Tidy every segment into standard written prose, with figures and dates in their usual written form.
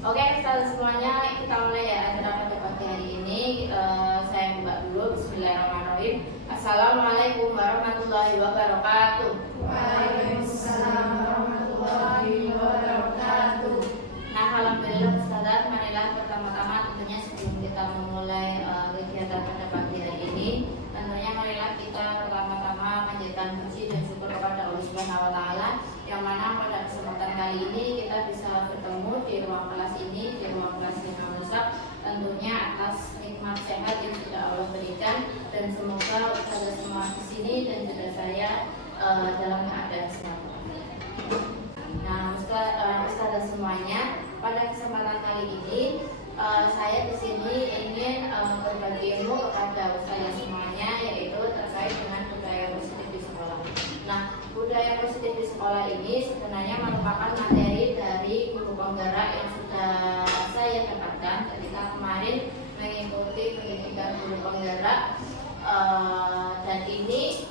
Oke, kita semuanya kita mulai ya acara pada pagi hari ini. Saya buka dulu. Bismillahirrahmanirrahim. Assalamualaikum warahmatullahi wabarakatuh. Waalaikumsalam warahmatullahi wabarakatuh. Nah, alhamdulillah Ustazah, marilah pertama-tama tentunya sebelum kita memulai kegiatan pada pagi hari ini, tentunya marilah kita pertama-tama panjatkan puji dan syukur kepada Allah Subhanahu wa taala yang mana pada kesempatan kali ini kita bisa bertemu di ruang kelas ini, di ruang kelas Lima Musak, tentunya atas nikmat sehat yang sudah Allah berikan, dan semoga Ustazah semua di sini dan juga saya dalam keadaan sehat. Nah, Ustazah semuanya, pada kesempatan kali ini saya di sini ingin berbagi ilmu kepada Ustazah semuanya, yaitu terkait dengan budaya positif di sekolah. Nah, budaya positif di sekolah ini sebenarnya merupakan materi dari guru penggerak yang sudah saya dapatkan ketika kemarin mengikuti pendidikan guru penggerak, dan ini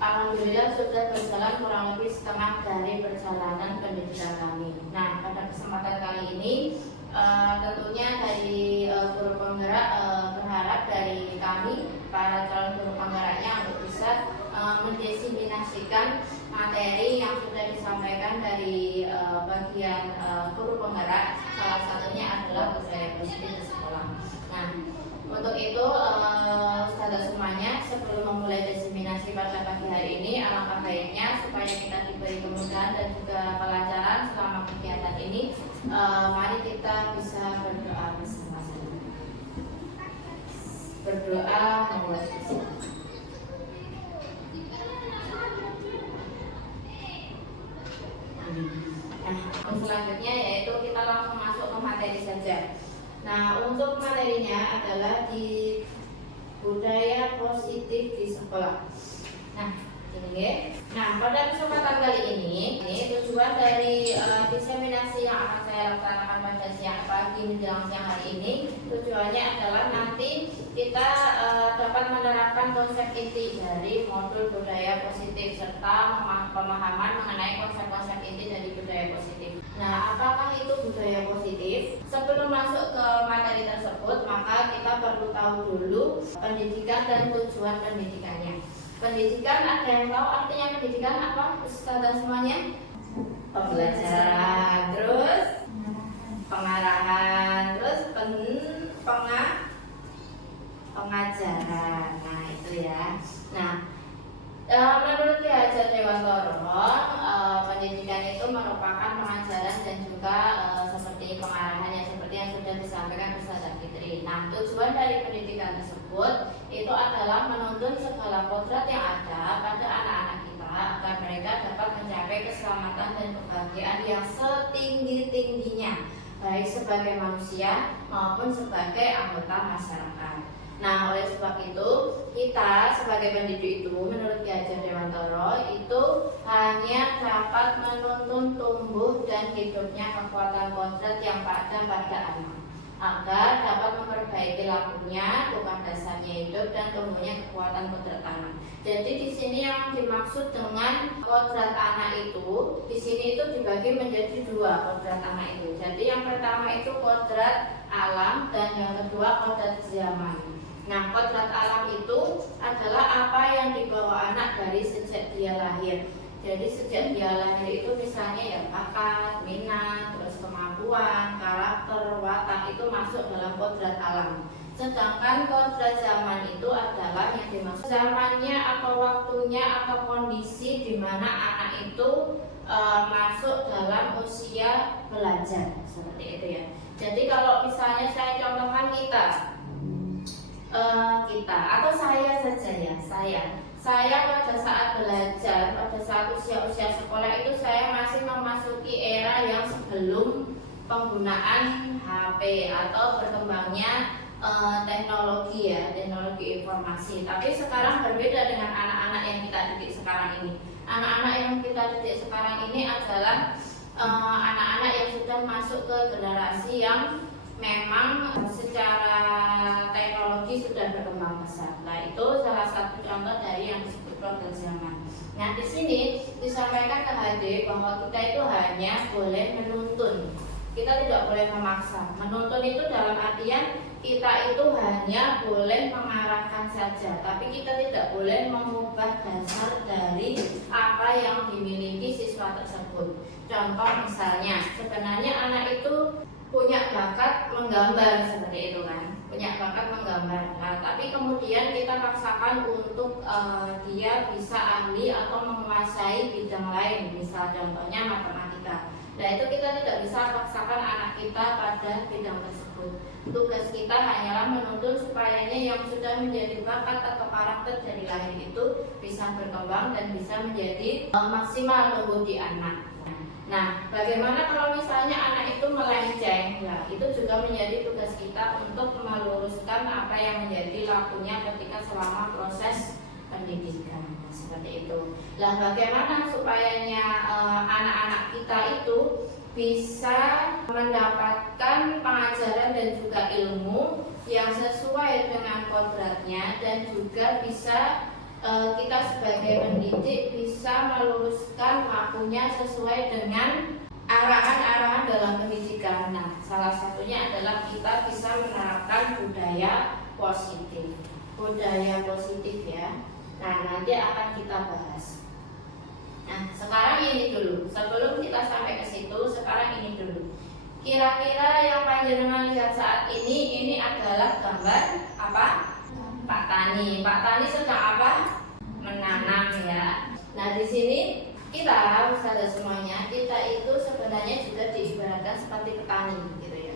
alhamdulillah sudah berjalan kurang lebih setengah dari perjalanan pendidikan kami. Nah, pada kesempatan kali ini tentunya dari guru penggerak berharap dari kami para calon guru penggeraknya untuk bisa mendesiminasikan materi yang sudah disampaikan dari bagian guru penggerak. Salah satunya adalah budaya positif di sekolah. Nah, untuk itu Ustazah semuanya, sebelum memulai desiminasi pada pagi hari ini, alangkah baiknya supaya kita diberi kemudahan dan juga kelancaran selama kegiatan ini, mari kita bisa berdoa bersama-sama. Berdoa memulai sesi. Nah, selanjutnya yaitu kita langsung masuk ke materi saja. Nah, untuk materinya adalah di budaya positif di sekolah. Nah, ini ya. Nah, pada kesempatan kali ini tujuan dari diseminasi yang akan saya laksanakan pada siang pagi menjelang siang hari ini, tujuannya adalah nanti kita dapat menerapkan konsep inti dari modul budaya positif serta pemahaman mengenai konsep-konsep inti dari budaya positif. Nah, apakah itu budaya positif? Sebelum masuk ke materi tersebut, maka kita perlu tahu dulu pendidikan dan tujuan pendidikannya. Pendidikan, ada yang tahu artinya pendidikan apa? Ustazah semuanya? Pembelajaran, terus pengarahan, terus pengajaran. Nah, itu ya. Nah, menurut Ki Hajar Dewantoro, pendidikan itu merupakan pengajaran dan juga seperti pengarahan yang seperti yang sudah disampaikan Ustazah Fitri. Nah, tujuan dari pendidikan tersebut itu adalah menuntun segala kodrat yang ada pada anak-anak kita agar mereka dapat mencapai keselamatan dan kebahagiaan yang setinggi-tingginya, baik sebagai manusia maupun sebagai anggota masyarakat. Nah, oleh sebab itu, kita sebagai pendidik itu, menurut Ki Hajar Dewantoro, itu hanya dapat menuntun tumbuh dan hidupnya kekuatan kodrat yang ada pada anak, agar dapat memperbaiki lakunya, bukan dasarnya hidup dan tumbuhnya kekuatan kodrat anak. Jadi di sini yang dimaksud dengan kodrat anak itu, di sini itu dibagi menjadi dua kodrat anak itu. Jadi yang pertama itu kodrat alam dan yang kedua kodrat zaman. Nah, kodrat alam itu adalah apa yang dibawa anak dari sejak dia lahir. Jadi sejak dia lahir itu misalnya ya bakat, minat, terus kemampuan, karakter, watak itu masuk dalam kodrat alam. Sedangkan kodrat zaman itu adalah yang dimaksud zamannya atau waktunya atau kondisi di mana anak itu masuk dalam usia belajar, seperti itu ya. Jadi kalau misalnya saya contohkan kita atau saya saja ya, saya pada saat belajar, pada saat usia sekolah itu saya masih memasuki era yang sebelum penggunaan HP atau berkembangnya teknologi ya, teknologi informasi. Tapi sekarang berbeda dengan anak-anak yang kita didik sekarang ini. Anak-anak yang kita didik sekarang ini adalah anak-anak yang sudah masuk ke generasi yang memang secara teknologi sudah berkembang pesat. Nah, itu salah satu contoh dari yang disebut kodrat zaman. Nah, di sini disampaikan ke HD bahwa kita itu hanya boleh menuntun. Kita tidak boleh memaksa. Menuntun itu dalam artian kita itu hanya boleh mengarahkan saja, tapi kita tidak boleh mengubah dasar dari apa yang dimiliki siswa tersebut. Contoh misalnya, sebenarnya anak itu punya bakat menggambar seperti itu kan, punya bakat menggambar. Nah, tapi kemudian kita paksakan untuk dia bisa ahli atau menguasai bidang lain, misal contohnya matematika. Nah, itu kita tidak bisa paksakan anak kita pada bidang tersebut. Tugas kita hanyalah menuntun supayanya yang sudah menjadi bakat atau karakter dari lahir itu bisa berkembang dan bisa menjadi maksimal tumbuh di anak. Nah, bagaimana kalau misalnya anak itu melenceng? Nah, itu juga menjadi tugas kita untuk meluruskan apa yang menjadi lakunya ketika selama proses pendidikan. Seperti itu. Nah, bagaimana supayanya anak-anak kita itu bisa mendapatkan pengajaran dan juga ilmu yang sesuai dengan kodratnya, dan juga bisa kita sebagai pendidik bisa meluruskan lakunya sesuai dengan arahan-arahan dalam pendidikan. Nah, salah satunya adalah kita bisa menerapkan budaya positif. Budaya positif ya. Nah, nanti akan kita bahas. Nah, sekarang ini dulu. Sebelum kita sampai ke situ, sekarang ini dulu. Kira-kira yang panjenengan lihat saat ini adalah gambar apa? Pak Tani. Pak Tani sedang apa? Menanam ya. Nah, di sini kita, saudara semuanya, kita itu sebenarnya juga diibaratkan seperti petani gitu ya.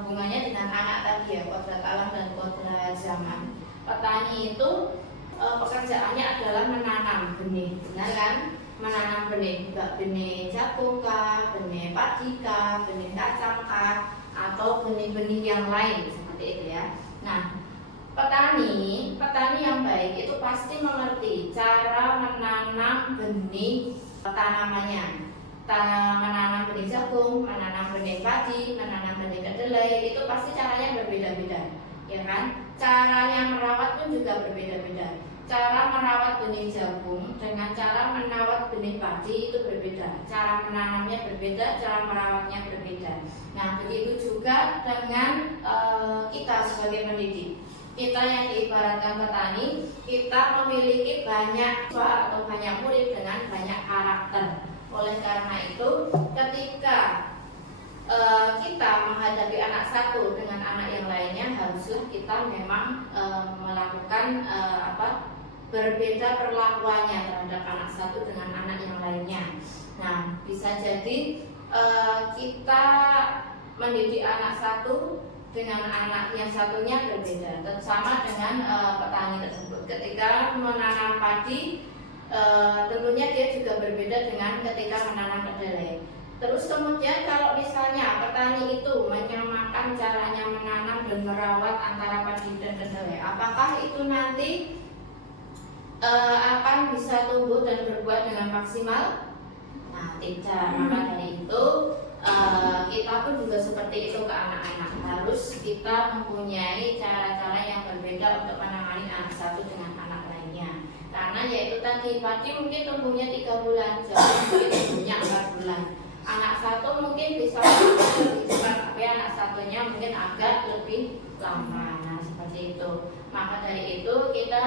Hubungannya dengan anak tadi ya, kodrat alam dan kodrat zaman. Petani itu pekerjaannya adalah menanam benih, benar kan? Menanam benih, benih jagung kah, benih padi kah, benih kacang kah, atau benih-benih yang lain seperti itu ya. Nah, petani yang baik itu pasti mengerti cara menanam benih tanamannya. Menanam benih jagung, menanam benih padi, menanam benih kedelai, itu pasti caranya berbeda-beda, ya kan? Caranya merawat pun juga berbeda-beda. Cara merawat benih jagung dengan cara merawat benih padi itu berbeda. Cara menanamnya berbeda, cara merawatnya berbeda. Nah, begitu juga dengan kita sebagai pendidik. Kita yang diibaratkan petani, kita memiliki banyak siswa atau banyak murid dengan banyak karakter. Oleh karena itu, ketika kita menghadapi anak satu dengan anak yang lainnya, haruslah kita memang melakukan berbeda perlakuannya terhadap anak satu dengan anak yang lainnya. Nah, bisa jadi kita mendidik anak satu dengan anak yang satunya berbeda. Sama dengan petani tersebut. Ketika menanam padi, tentunya dia juga berbeda dengan ketika menanam kedelai. Terus kemudian kalau misalnya petani itu menyamakan caranya menanam dan merawat antara padi dan kedelai, apakah itu nanti akan bisa tumbuh dan berbuah dengan maksimal? Nah, tidak. Maka dari itu kita pun juga seperti itu ke anak-anak. Harus kita mempunyai cara-cara yang berbeda untuk menangani anak satu dengan anak lainnya. Karena yaitu tadi, padi mungkin tumbuhnya 3 bulan, jagung mungkin tumbuhnya 4 bulan. Anak satu mungkin bisa lebih cepat, tapi anak satunya mungkin agak lebih lama. Nah, seperti itu. Maka dari itu kita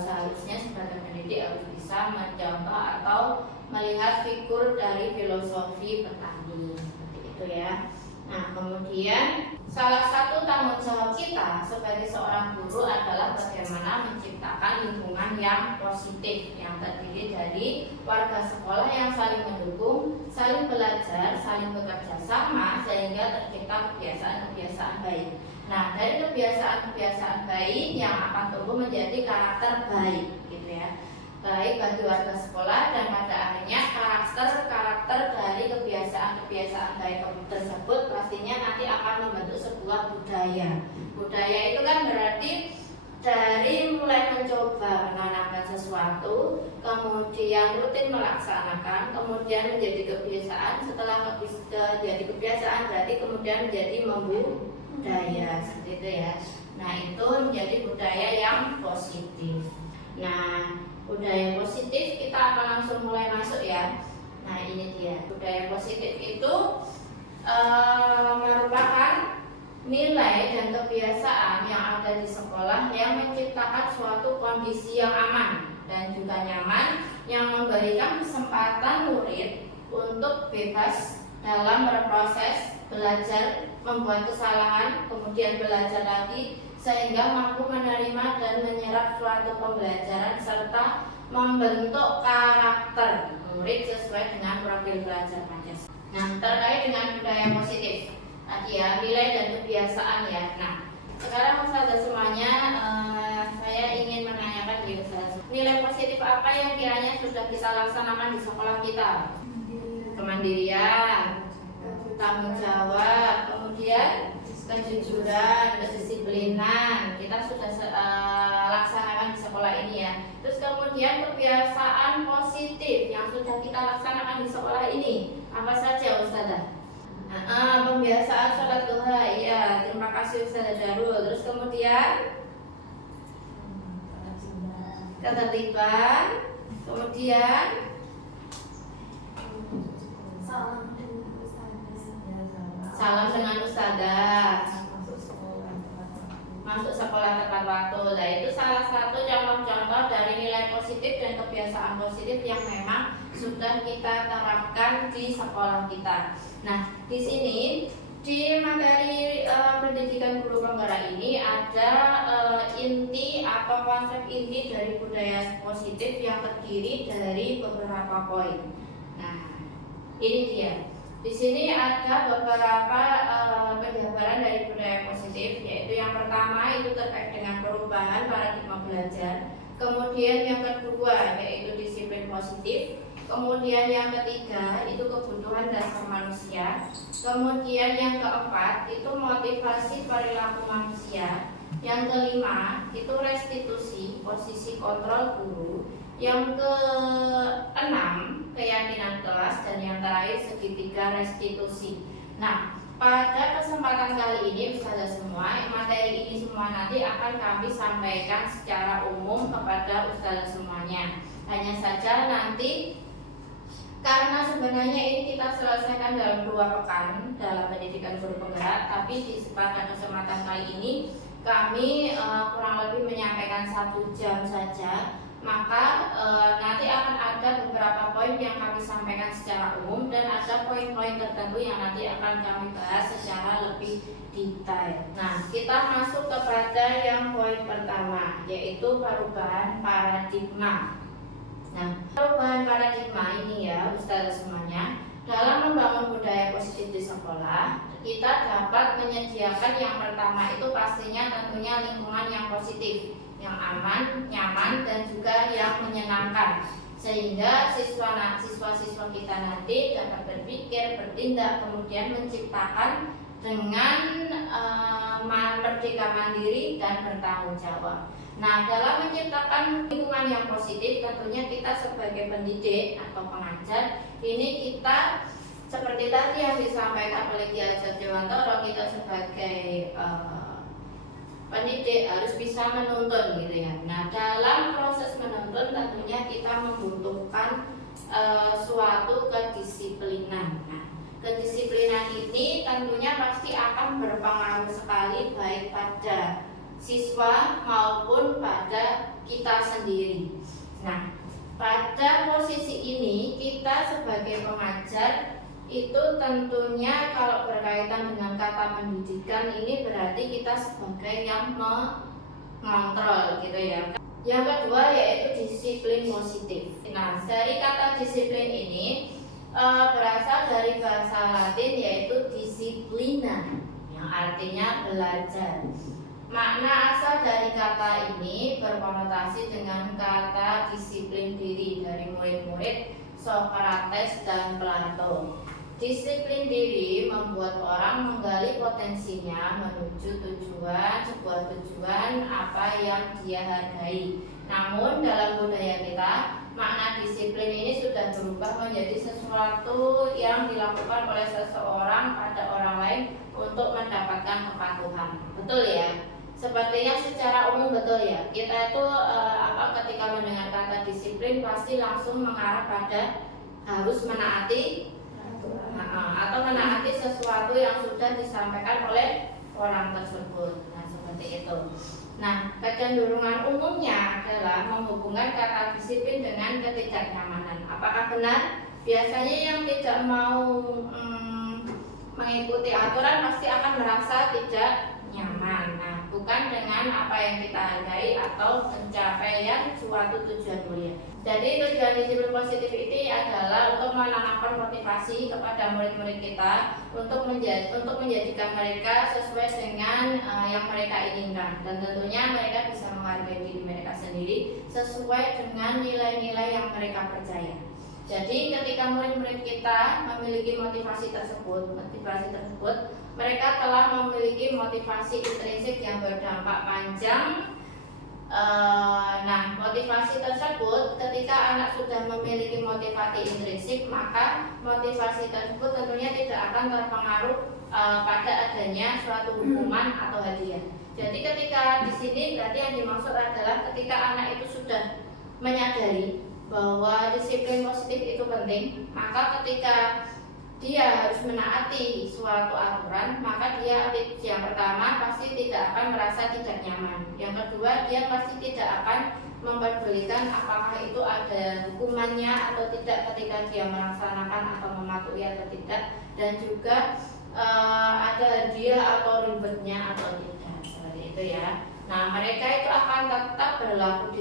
seharusnya sebagai pendidik harus bisa mencontoh atau melihat figur dari filosofi petani seperti itu ya. Nah, kemudian salah satu tanggung jawab kita sebagai seorang guru adalah bagaimana menciptakan lingkungan yang positif, yang terdiri dari warga sekolah yang saling mendukung, saling belajar, saling bekerja sama, sehingga tercipta kebiasaan-kebiasaan baik. Nah, dari kebiasaan-kebiasaan baik yang akan tumbuh menjadi karakter baik, gitu ya. Baik bagi warga sekolah, dan pada akhirnya karakter dari kebiasaan-kebiasaan baik tersebut pastinya nanti akan membentuk sebuah budaya. Budaya itu kan berarti dari mulai mencoba menanamkan sesuatu, kemudian rutin melaksanakan, kemudian menjadi kebiasaan, setelah menjadi kebiasaan berarti kemudian menjadi budaya seperti itu ya. Nah, itu menjadi budaya yang positif. Nah, budaya positif kita akan langsung mulai masuk ya. Nah, ini dia. Budaya positif itu merupakan nilai dan kebiasaan yang ada di sekolah yang menciptakan suatu kondisi yang aman dan juga nyaman, yang memberikan kesempatan murid untuk bebas dalam berproses belajar, membuat kesalahan, kemudian belajar lagi, sehingga mampu menerima dan menyerap suatu pembelajaran serta membentuk karakter murid sesuai dengan profil belajar Pancasila. Nah, terkait dengan budaya positif tadi ya, nilai dan kebiasaan ya. Nah, sekarang Ustazah semuanya, saya ingin menanyakan di Ustazah, nilai positif apa yang kiranya sudah kita laksanakan di sekolah kita? Kemandirian, tanggung jawab, kemudian kejujuran, kedisiplinan, kita sudah laksanakan di sekolah ini ya. Terus kemudian kebiasaan positif yang sudah kita laksanakan di sekolah ini apa saja Ustazah? Pembiasaan sholat duha, iya, terima kasih Ustazah Darul. Terus kemudian ketertiban, kemudian salam dengan ustazah, masuk sekolah tepat waktu. Nah, itu salah satu contoh-contoh dari nilai positif dan kebiasaan positif yang memang sudah kita terapkan di sekolah kita. Nah, di sini di materi pendidikan guru penggerak ini ada inti atau konsep inti dari budaya positif yang terdiri dari beberapa poin. Nah, ini dia. Di sini ada beberapa penjabaran dari budaya positif, yaitu yang pertama itu terkait dengan perubahan paradigma belajar. Kemudian yang kedua yaitu disiplin positif. Kemudian yang ketiga itu kebutuhan dasar manusia. Kemudian yang keempat itu motivasi perilaku manusia. Yang kelima itu restitusi, posisi kontrol guru. Yang keenam keyakinan kelas, dan yang terakhir segitiga restitusi. Nah, pada kesempatan kali ini Ustazah semua, materi ini semua nanti akan kami sampaikan secara umum kepada Ustazah semuanya. Hanya saja nanti karena sebenarnya ini kita selesaikan dalam 2 pekan dalam pendidikan guru penggerak, tapi pada kesempatan kali ini kami kurang lebih menyampaikan 1 jam saja. Maka nanti akan ada beberapa poin yang kami sampaikan secara umum dan ada poin-poin tertentu yang nanti akan kami bahas secara lebih detail. Nah, kita masuk kepada yang poin pertama, yaitu perubahan paradigma. Nah, perubahan paradigma ini ya Ustazah semuanya, dalam membangun budaya positif di sekolah, kita dapat menyediakan yang pertama itu pastinya tentunya lingkungan yang positif, yang aman, nyaman, dan juga yang menyenangkan, sehingga siswa-siswa kita nanti dapat berpikir, bertindak, kemudian menciptakan dengan merdeka mandiri dan bertanggung jawab. Nah, dalam menciptakan lingkungan yang positif, tentunya kita sebagai pendidik atau pengajar ini kita seperti tadi yang disampaikan oleh Ki Hajar Dewantoro, kita sebagai pendidik harus bisa menuntun gitu ya. Nah, dalam proses menuntun tentunya kita membutuhkan suatu kedisiplinan. Nah, kedisiplinan ini tentunya pasti akan berpengaruh sekali baik pada siswa maupun pada kita sendiri. Nah, pada posisi ini kita sebagai pengajar itu tentunya kalau berkaitan dengan kata pendidikan ini berarti kita sebagai yang mengontrol gitu ya. Yang kedua yaitu disiplin positif. Nah, dari kata disiplin ini berasal dari bahasa Latin yaitu disiplina, yang artinya belajar. Makna asal dari kata ini berkonotasi dengan kata disiplin diri dari murid-murid Sokrates dan Plato. Disiplin diri membuat orang menggali potensinya menuju sebuah tujuan apa yang dia hargai. Namun dalam budaya kita, makna disiplin ini sudah berubah menjadi sesuatu yang dilakukan oleh seseorang pada orang lain untuk mendapatkan kepatuhan. Betul ya? Sepertinya secara umum betul ya. Kita itu ketika mendengar kata disiplin pasti langsung mengarah pada harus menaati atau menaati sesuatu yang sudah disampaikan oleh orang tersebut. Nah, seperti itu. Nah, kecenderungan umumnya adalah menghubungkan kata disiplin dengan ketidaknyamanan. Apakah benar? Biasanya yang tidak mau mengikuti aturan pasti akan merasa tidak nyaman. Nah, bukan dengan apa yang kita hargai atau pencapaian suatu tujuan mulia. Jadi tujuan disiplin positif ini adalah untuk menanamkan motivasi kepada murid-murid kita untuk menjadikan mereka sesuai dengan yang mereka inginkan, dan tentunya mereka bisa menghargai diri mereka sendiri sesuai dengan nilai-nilai yang mereka percaya. Jadi ketika murid-murid kita memiliki motivasi tersebut, mereka telah memiliki motivasi intrinsik yang berdampak panjang. Nah, motivasi tersebut, ketika anak sudah memiliki motivasi intrinsik, maka motivasi tersebut tentunya tidak akan terpengaruh pada adanya suatu hukuman atau hadiah. Jadi ketika di sini berarti yang dimaksud adalah ketika anak itu sudah menyadari bahwa disiplin positif itu penting, maka ketika dia harus menaati suatu aturan, maka dia yang pertama pasti tidak akan merasa tidak nyaman. Yang kedua, dia pasti tidak akan memperdulikan apakah itu ada hukumannya atau tidak ketika dia melaksanakan atau mematuhi atau tidak, dan juga ada hadiah atau ribetnya atau tidak, seperti itu ya. Nah, mereka itu akan tetap berlaku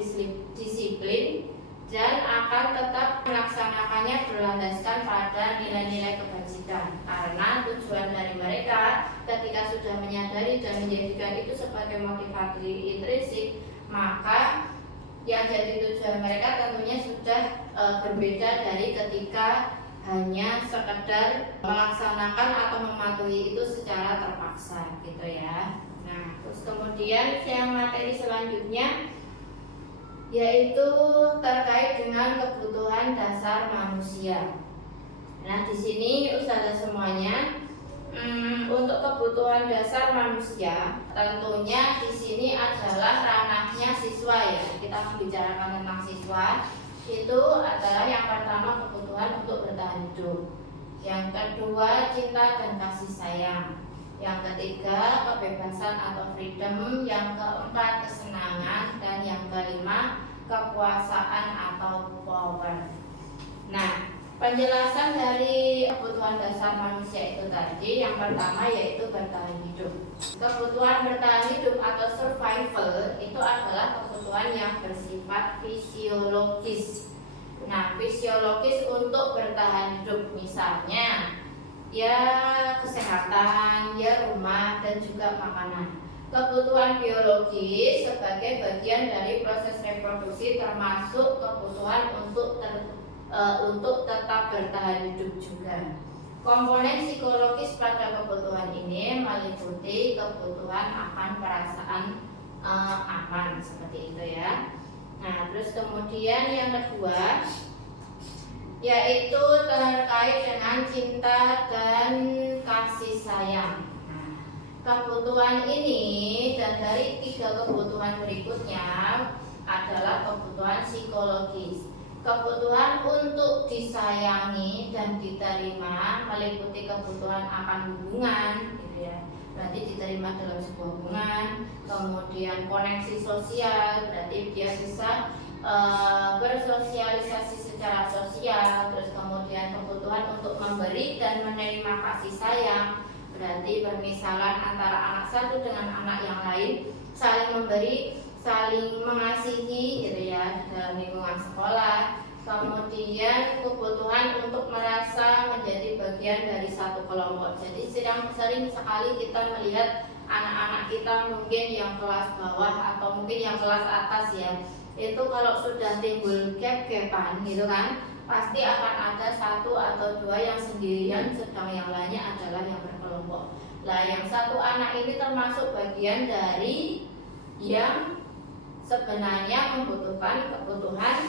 disiplin dan akan tetap melaksanakannya berlandaskan pada nilai-nilai kebajikan, karena tujuan dari mereka ketika sudah menyadari dan menjadikan itu sebagai motivasi intrinsik, maka yang jadi tujuan mereka tentunya sudah berbeda dari ketika hanya sekedar melaksanakan atau mematuhi itu secara terpaksa gitu ya. Nah, terus kemudian yang materi selanjutnya yaitu terkait dengan kebutuhan dasar manusia. Nah, di sini ustazah semuanya, untuk kebutuhan dasar manusia tentunya di sini adalah ranahnya siswa ya. Kita membicarakan tentang siswa, itu adalah yang pertama kebutuhan untuk bertahan hidup, yang kedua cinta dan kasih sayang, yang ketiga kebebasan atau freedom, yang keempat kesenangan, dan yang kelima kekuasaan atau power. Nah, penjelasan dari kebutuhan dasar manusia itu tadi, yang pertama yaitu bertahan hidup. Kebutuhan bertahan hidup atau survival itu adalah kebutuhan yang bersifat fisiologis. Nah, fisiologis untuk bertahan hidup, misalnya ya kesehatan, ya rumah, dan juga makanan. Kebutuhan biologis sebagai bagian dari proses reproduksi, termasuk kebutuhan untuk tetap bertahan hidup juga. Komponen psikologis pada kebutuhan ini meliputi kebutuhan akan perasaan aman, seperti itu ya. Nah, terus kemudian yang kedua yaitu terkait dengan cinta dan kasih sayang. Kebutuhan ini dan dari tiga kebutuhan berikutnya adalah kebutuhan psikologis. Kebutuhan untuk disayangi dan diterima meliputi kebutuhan akan hubungan, gitu ya. Berarti diterima dalam sebuah hubungan. Kemudian koneksi sosial, berarti dia bisa bersosialisasi secara sosial. Terus kemudian kebutuhan untuk memberi dan menerima kasih sayang, berarti permisalan antara anak satu dengan anak yang lain, saling memberi, saling mengasihi gitu ya dalam lingkungan sekolah. Kemudian kebutuhan untuk merasa menjadi bagian dari satu kelompok. Jadi sering sekali kita melihat anak-anak kita mungkin yang kelas bawah atau mungkin yang kelas atas ya, itu kalau sudah timbul gap-gapan gitu kan, pasti akan ada satu atau dua yang sendirian, sedang yang lainnya adalah yang berkelompok. Nah, yang satu anak ini termasuk bagian dari yang sebenarnya membutuhkan kebutuhan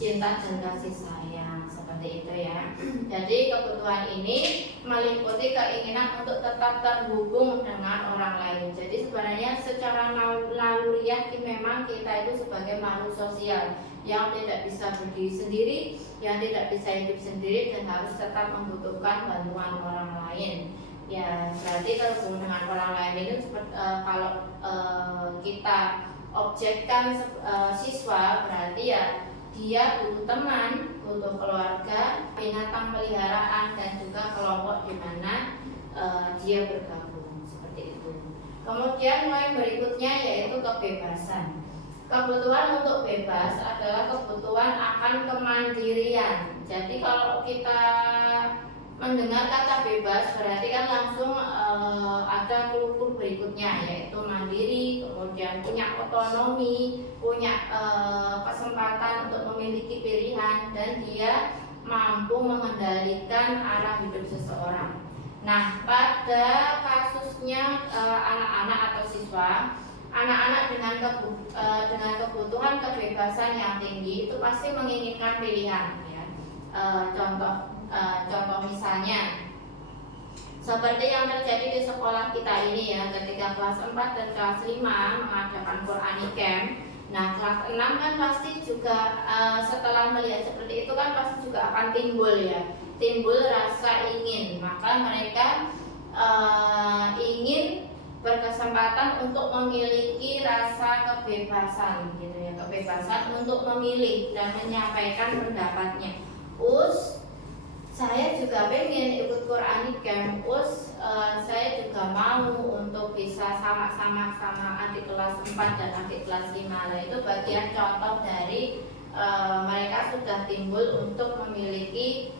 cinta dan kasih sayang, seperti itu ya. Jadi kebutuhan ini meliputi keinginan untuk tetap terhubung dengan orang lain. Jadi sebenarnya secara naluriah memang kita itu sebagai makhluk sosial, yang tidak bisa berdiri sendiri, yang tidak bisa hidup sendiri dan harus tetap membutuhkan bantuan orang lain. Ya, berarti terhubung dengan orang lain itu kalau kita objekkan siswa, berarti ya dia butuh teman, butuh keluarga, binatang peliharaan dan juga kelompok di mana dia bergabung, seperti itu. Kemudian poin berikutnya yaitu kebebasan. Kebutuhan untuk bebas adalah kebutuhan akan kemandirian. Jadi kalau kita mendengar kata bebas berarti kan langsung ada kultur berikutnya yaitu mandiri, kemudian punya otonomi, punya kesempatan untuk memiliki pilihan dan dia mampu mengendalikan arah hidup seseorang. Nah, pada kasusnya anak-anak atau siswa, anak-anak dengan kebutuhan kebebasan yang tinggi itu pasti menginginkan pilihan. Ya. Contoh misalnya seperti yang terjadi di sekolah kita ini ya, ketika kelas 4 dan kelas 5 mengadakan Quranic Camp. Nah, kelas 6 kan pasti juga setelah melihat seperti itu kan pasti juga akan timbul rasa ingin. Maka mereka ingin berkesempatan untuk memiliki rasa kebebasan gitu ya, kebebasan untuk memilih dan menyampaikan pendapatnya. Saya juga pengen ikut Quranic Camp, saya juga mau untuk bisa sama adik kelas 4 dan adik kelas 5. Nah, itu bagian contoh dari mereka sudah timbul untuk memiliki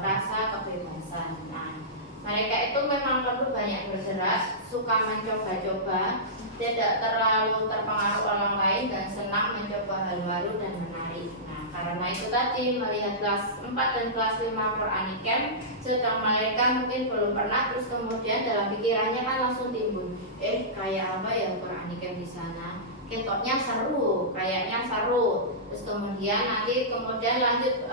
rasa kebebasan. Nah, mereka itu memang perlu banyak bergerak, suka mencoba-coba, tidak terlalu terpengaruh orang lain dan senang mencoba hal baru dan menarik. Nah, karena itu tadi melihat kelas 4 dan kelas 5 Quranic Camp, sedang mereka mungkin belum pernah, terus kemudian dalam pikirannya kan langsung timbul, kayak apa ya Quranic Camp di sana? Ketoknya seru, kayaknya seru. Terus kemudian lanjut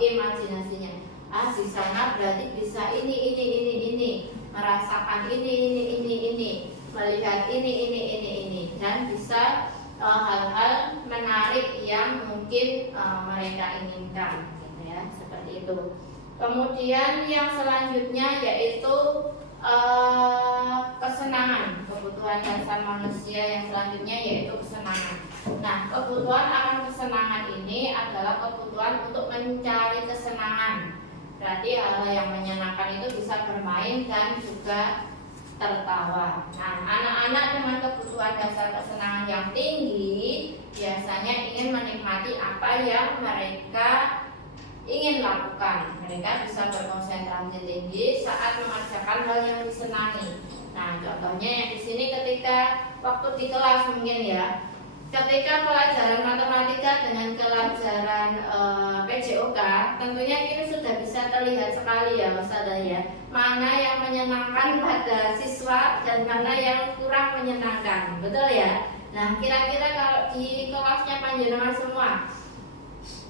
imajinasinya. Di sana berarti bisa ini, merasakan ini, melihat ini, dan bisa hal-hal menarik yang mungkin mereka inginkan, gitu ya, seperti itu. Kemudian yang selanjutnya yaitu kesenangan, kebutuhan dasar manusia yang selanjutnya yaitu kesenangan. Nah, kebutuhan akan kesenangan ini adalah kebutuhan untuk mencari kesenangan. Berarti hal yang menyenangkan itu bisa bermain dan juga tertawa. Nah, anak-anak dengan kebutuhan dasar kesenangan yang tinggi biasanya ingin menikmati apa yang mereka ingin lakukan. Mereka bisa berkonsentrasi tinggi saat mengerjakan hal yang disenangi. Nah, contohnya yang di sini ketika waktu di kelas mungkin ya, ketika pelajaran matematika dengan pelajaran PJOK, tentunya ini sudah bisa terlihat sekali ya Ustazah ya, mana yang menyenangkan pada siswa dan mana yang kurang menyenangkan, betul ya? Nah, kira-kira kalau di kelasnya panjenengan semua,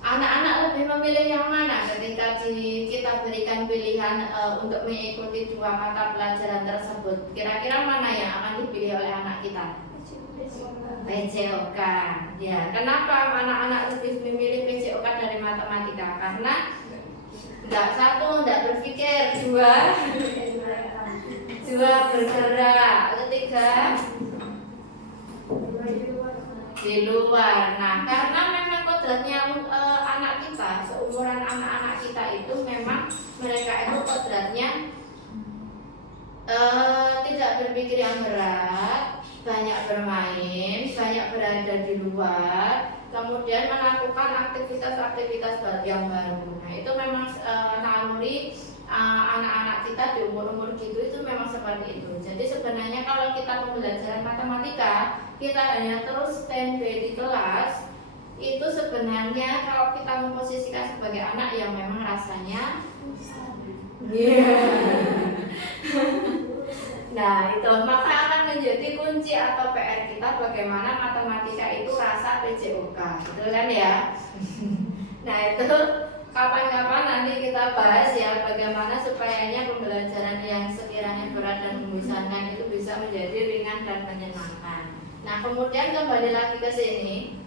anak-anak lebih memilih yang mana ketika kita berikan pilihan untuk mengikuti dua mata pelajaran tersebut? Kira-kira mana yang akan dipilih oleh anak kita? PJOK. Ya, kenapa anak-anak lebih memilih PJOK dari matematika? Karena tidak berpikir, dua bergerak, ketiga di luar. Nah, karena memang kodratnya anak kita, seumuran anak-anak kita itu memang mereka itu kodratnya tidak berpikir yang berat, banyak bermain, banyak berada di luar, kemudian melakukan aktivitas-aktivitas yang baru. Nah, itu memang naluri anak-anak kita di umur-umur gitu itu memang seperti itu. Jadi sebenarnya kalau kita pembelajaran matematika, kita hanya terus standby di kelas, itu sebenarnya kalau kita memposisikan sebagai anak yang memang rasanya nah, itu maka akan menjadi kunci atau PR kita bagaimana matematika itu rasa PJOK, betul kan ya? Nah, itu kapan-kapan nanti kita bahas ya bagaimana supayanya pembelajaran yang sekiranya berat dan membosankan itu bisa menjadi ringan dan menyenangkan. Nah, kemudian kembali lagi ke sini.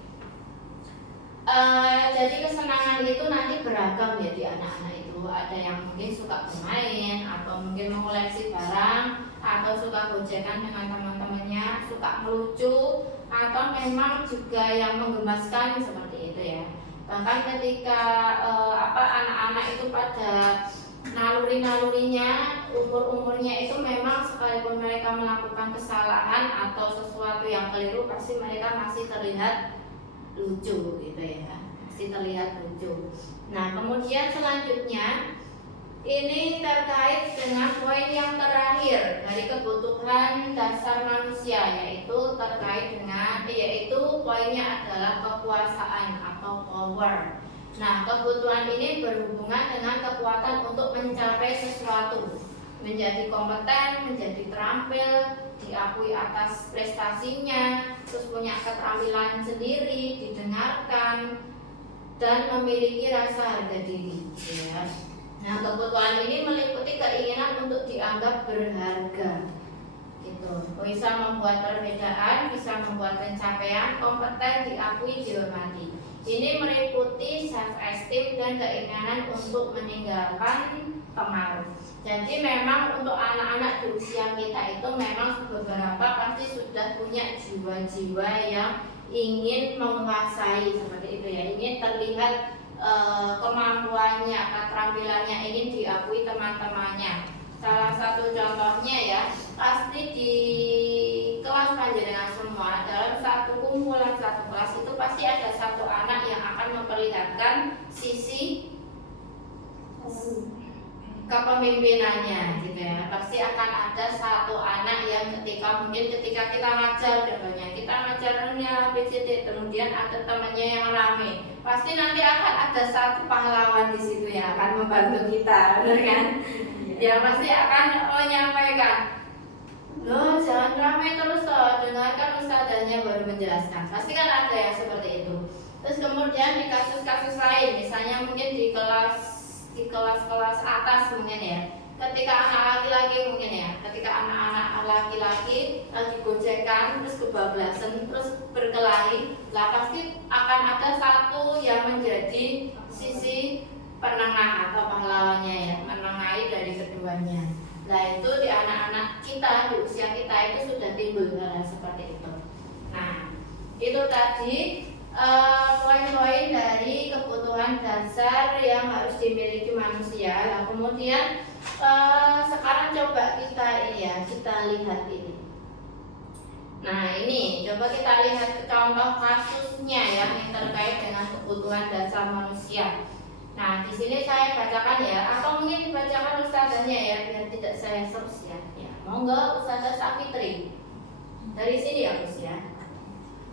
Jadi kesenangan itu nanti beragam ya di anak-anak itu. Ada yang mungkin suka bermain, atau mungkin mengoleksi barang, atau suka gojekan dengan teman-temannya, suka melucu, atau memang juga yang menggemaskan seperti itu ya. Bahkan ketika anak-anak itu pada naluri-nalurinya, umur-umurnya itu memang sekalipun mereka melakukan kesalahan atau sesuatu yang keliru, pasti mereka masih terlihat lucu gitu ya, masih terlihat lucu. Nah kemudian selanjutnya ini terkait dengan poin yang terakhir dari kebutuhan dasar manusia, yaitu terkait dengan poinnya adalah kekuasaan atau power. Nah, kebutuhan ini berhubungan dengan kekuatan untuk mencapai sesuatu, menjadi kompeten, menjadi terampil, diakui atas prestasinya, terus punya keterampilan sendiri, didengarkan, dan memiliki rasa harga diri. Ya. Nah, kebutuhan ini meliputi keinginan untuk dianggap berharga. Gitu. Bisa membuat perbedaan, bisa membuat pencapaian, kompeten, diakui, dihormati. Ini meliputi self esteem dan keinginan untuk meninggalkan pengaruh. Jadi memang untuk anak-anak di usia kita itu memang beberapa pasti sudah punya jiwa-jiwa yang ingin menguasai seperti itu ya, ingin terlihat kemampuannya, keterampilannya, ingin diakui teman-temannya. Salah satu contohnya ya, pasti di kelas panjenengan semua dalam satu kumpulan satu kelas itu pasti ada satu anak yang akan memperlihatkan sisi kepemimpinannya gitu ya. Pasti akan ada satu anak yang ketika kita ngajar contohnya, kita ngajarnya BCD, kemudian ada temannya yang rame, pasti nanti akan ada satu pahlawan di situ yang akan membantu kita, benar kan? Ya pasti akan menyampaikan, loh jangan ramai terus toh, dengarkan ustazahnya baru menjelaskan. Pasti kan ada yang seperti itu. Terus kemudian di kasus-kasus lain, misalnya mungkin di kelas-kelas atas mungkin ya, ketika anak laki-laki mungkin ya, ketika anak-anak laki-laki lagi gojekan terus kebablasan terus berkelahi, lah pasti akan ada satu yang menjadi sisi penengah atau pahlawannya ya, menengahi dari keduanya. Nah itu di anak-anak kita, di usia kita itu sudah timbul hal seperti itu. Nah itu tadi poin-poin dari kebutuhan dasar yang harus dimiliki manusia. Nah kemudian sekarang coba kita lihat ini. Nah ini coba kita lihat contoh kasusnya yang terkait dengan kebutuhan dasar manusia. Nah, di sini saya bacakan ya, atau mungkin dibacakan ustazahnya ya, biar tidak saya terus ya. Ya, monggo Ustazah Safitri. Dari sini ya, Gus ya.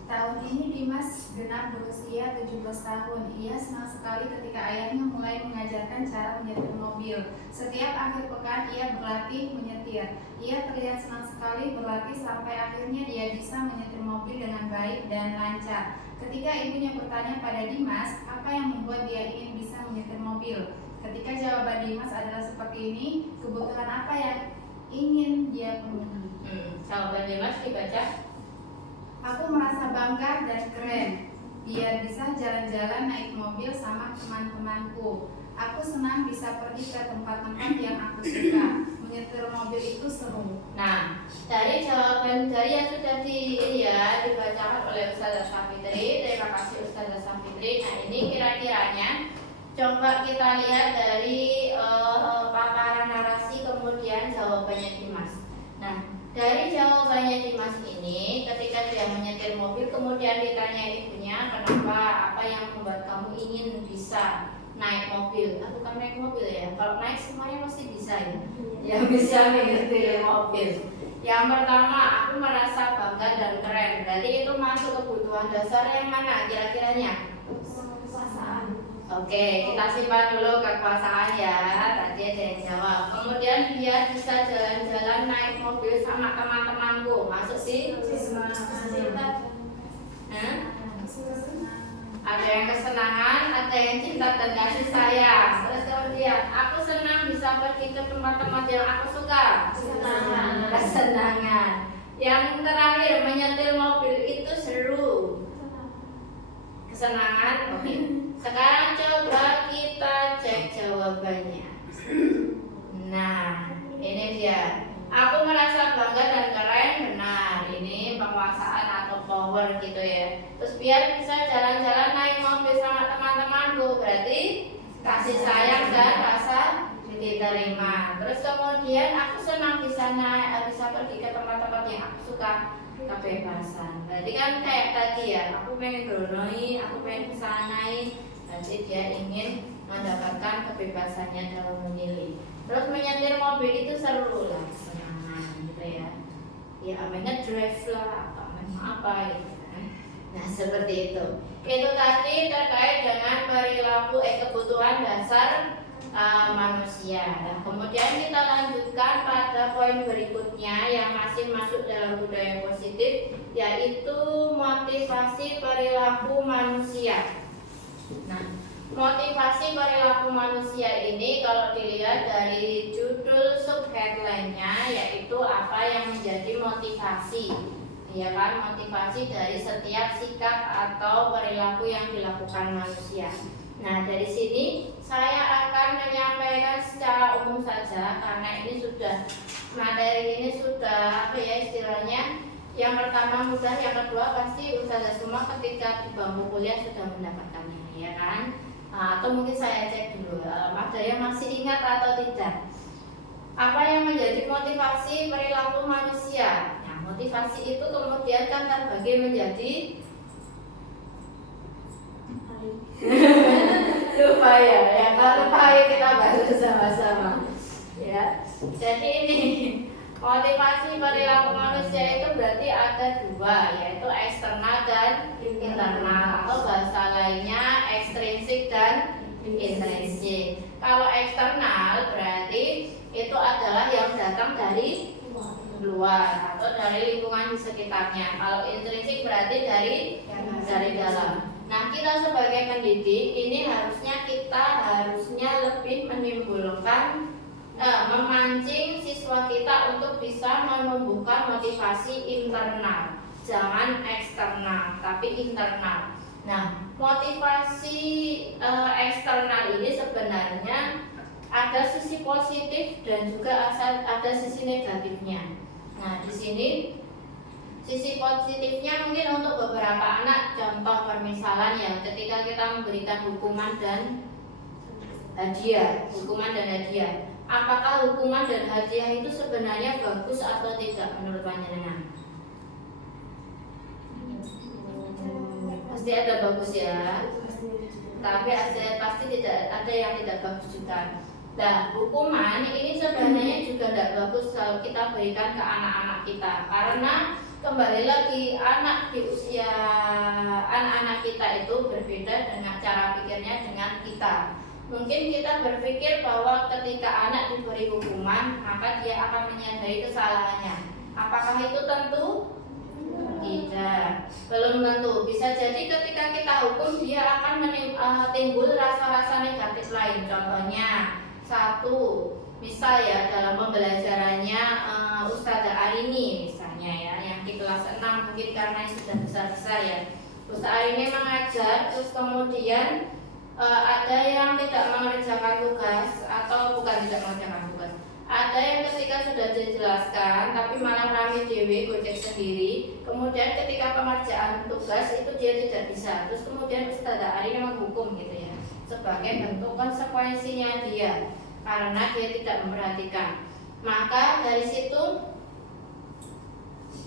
Tahun ini Dimas genap berusia 17 tahun. Ia senang sekali ketika ayahnya mulai mengajarkan cara menyetir mobil. Setiap akhir pekan ia berlatih menyetir. Ia terlihat senang sekali berlatih sampai akhirnya dia bisa menyetir mobil dengan baik dan lancar. Ketika ibunya bertanya pada Dimas, apa yang membuat dia ingin bisa menyetir mobil? Ketika jawaban Dimas adalah seperti ini, kebutuhan apa yang ingin dia penuhi? Jawaban Dimas dibaca. Aku merasa bangga dan keren, biar bisa jalan-jalan naik mobil sama teman-temanku. Aku senang bisa pergi ke tempat-tempat yang aku suka. Menyetir mobil itu seru. Nah, dari jawaban dari yang sudah dibacakan oleh Ustazah Safitri, terima kasih Ustazah Safitri. Nah, ini kira-kiranya coba kita lihat dari paparan narasi kemudian jawabannya Dimas. Nah, dari jawabannya Dimas ini, ketika dia menyetir mobil kemudian ditanya ibunya, kenapa, apa yang membuat kamu ingin bisa naik mobil? Bukan naik mobil ya, kalau naik semuanya pasti bisa ya. Yang bisa menyetir mobil. Yang pertama, aku merasa bangga dan keren. Berarti itu masuk kebutuhan dasar yang mana kira-kiranya? Kekuasaan. Oke, kita simpan dulu kekuasaan ya. Tadi ada yang jawab. Kemudian dia bisa jalan-jalan naik mobil sama teman-temanku. Masuk sih? Ada yang kesenangan, ada yang cinta dan kasih sayang. Terus kemudian aku senang bisa pergi ke tempat-tempat yang aku suka. Kesenangan. Yang terakhir, menyetir mobil itu seru. kesenangan. Oke. Sekarang coba kita cek jawabannya. Nah, ini dia. Aku merasa bangga dan keren. Benar. Ini penguasaan atau power gitu ya. Terus biar bisa jalan-jalan naik mobil sama teman-temanku, berarti kasih sayang dan rasa diterima. Terus kemudian aku senang bisa pergi ke tempat-tempat yang aku suka, kebebasan. Berarti kan kayak tadi ya, aku pengen beronoi, aku pengen kesanai. Berarti dia ingin mendapatkan kebebasannya dalam memilih. Terus menyetir mobil itu seru lah, senang gitu ya. Ya amanya drive lah, atau apa gitu kan. Nah seperti itu. Itu tadi terkait dengan perilaku kebutuhan dasar manusia. Nah, kemudian kita lanjutkan pada poin berikutnya yang masih masuk dalam budaya positif, yaitu motivasi perilaku manusia. Nah, motivasi perilaku manusia ini kalau dilihat dari judul subheadline-nya, yaitu apa yang menjadi motivasi, ya kan, motivasi dari setiap sikap atau perilaku yang dilakukan manusia. Nah, dari sini saya akan menyampaikan secara umum saja karena ini sudah materi ini sudah apa ya istilahnya, yang pertama mudah, yang kedua pasti ustazah semua ketika di bangku kuliah sudah mendapatkannya, ya kan? Atau mungkin saya cek dulu ada yang masih ingat atau tidak. Apa yang menjadi motivasi perilaku manusia? Nah, motivasi itu kemudian kan terbagi menjadi lupa ya kalau lupa ayo kita bahas bersama-sama ya. Jadi ini motivasi perilaku manusia itu berarti ada dua, yaitu eksternal dan internal, atau bahasa lainnya ekstrinsik dan intrinsik. Kalau eksternal berarti itu adalah yang datang dari luar atau dari lingkungan di sekitarnya. Kalau intrinsik berarti dari dalam. Nah, kita sebagai pendidik ini harusnya lebih menimbulkan memancing siswa kita untuk bisa menumbuhkan motivasi internal, jangan eksternal tapi internal. Nah, motivasi eksternal ini sebenarnya ada sisi positif dan juga ada sisi negatifnya. Nah, di sini sisi positifnya mungkin untuk beberapa anak, contoh permisalan ya, ketika kita memberikan hukuman dan hadiah. Apakah hukuman dan hadiah itu sebenarnya bagus atau tidak menurut panjenengan? Pasti ada bagus ya, tapi pasti tidak ada yang tidak bagus juga. Nah, hukuman ini sebenarnya juga tidak bagus kalau kita berikan ke anak-anak kita, karena kembali lagi anak di usia anak-anak kita itu berbeda dengan cara pikirnya dengan kita. Mungkin kita berpikir bahwa ketika anak diberi hukuman maka dia akan menyadari kesalahannya. Apakah itu tentu? Tidak, belum tentu. Bisa jadi ketika kita hukum dia akan timbul rasa-rasa negatif lain. Contohnya, satu, misal ya dalam pembelajarannya Ustazah Arini misalnya ya, yang di kelas 6 mungkin karena sudah besar-besar ya. Ustazah Arini mengajar, terus kemudian ada yang tidak mengerjakan tugas atau bukan tidak mengerjakan tugas. Ada yang ketika sudah dijelaskan tapi malah rame dewe gojek sendiri. Kemudian ketika pengerjaan tugas itu dia tidak bisa. Terus kemudian Ustazah Arini menghukum gitu ya, sebagai bentuk konsekuensinya dia karena dia tidak memperhatikan. Maka dari situ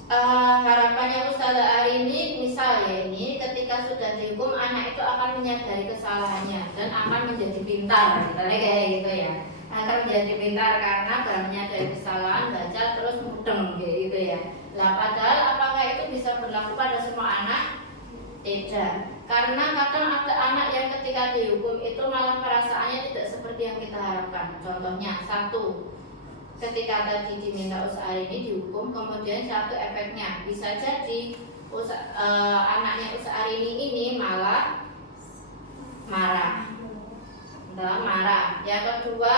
harapannya Ustazah Arini misal ya, ini ketika sudah dihukum anak itu akan menyadari kesalahannya dan akan menjadi pintar, misalnya kayak gitu ya, akan menjadi pintar karena baru menyadari kesalahan, baca terus mudeng gitu ya. Lah padahal apakah itu bisa berlaku pada semua anak? Tidak, karena kadang ada anak yang ketika dihukum itu malah perasaannya tidak seperti yang kita harapkan. Contohnya, satu, ketika tadi diminta usaha ini dihukum, kemudian satu efeknya bisa jadi anaknya usaha ini malah marah. Yang kedua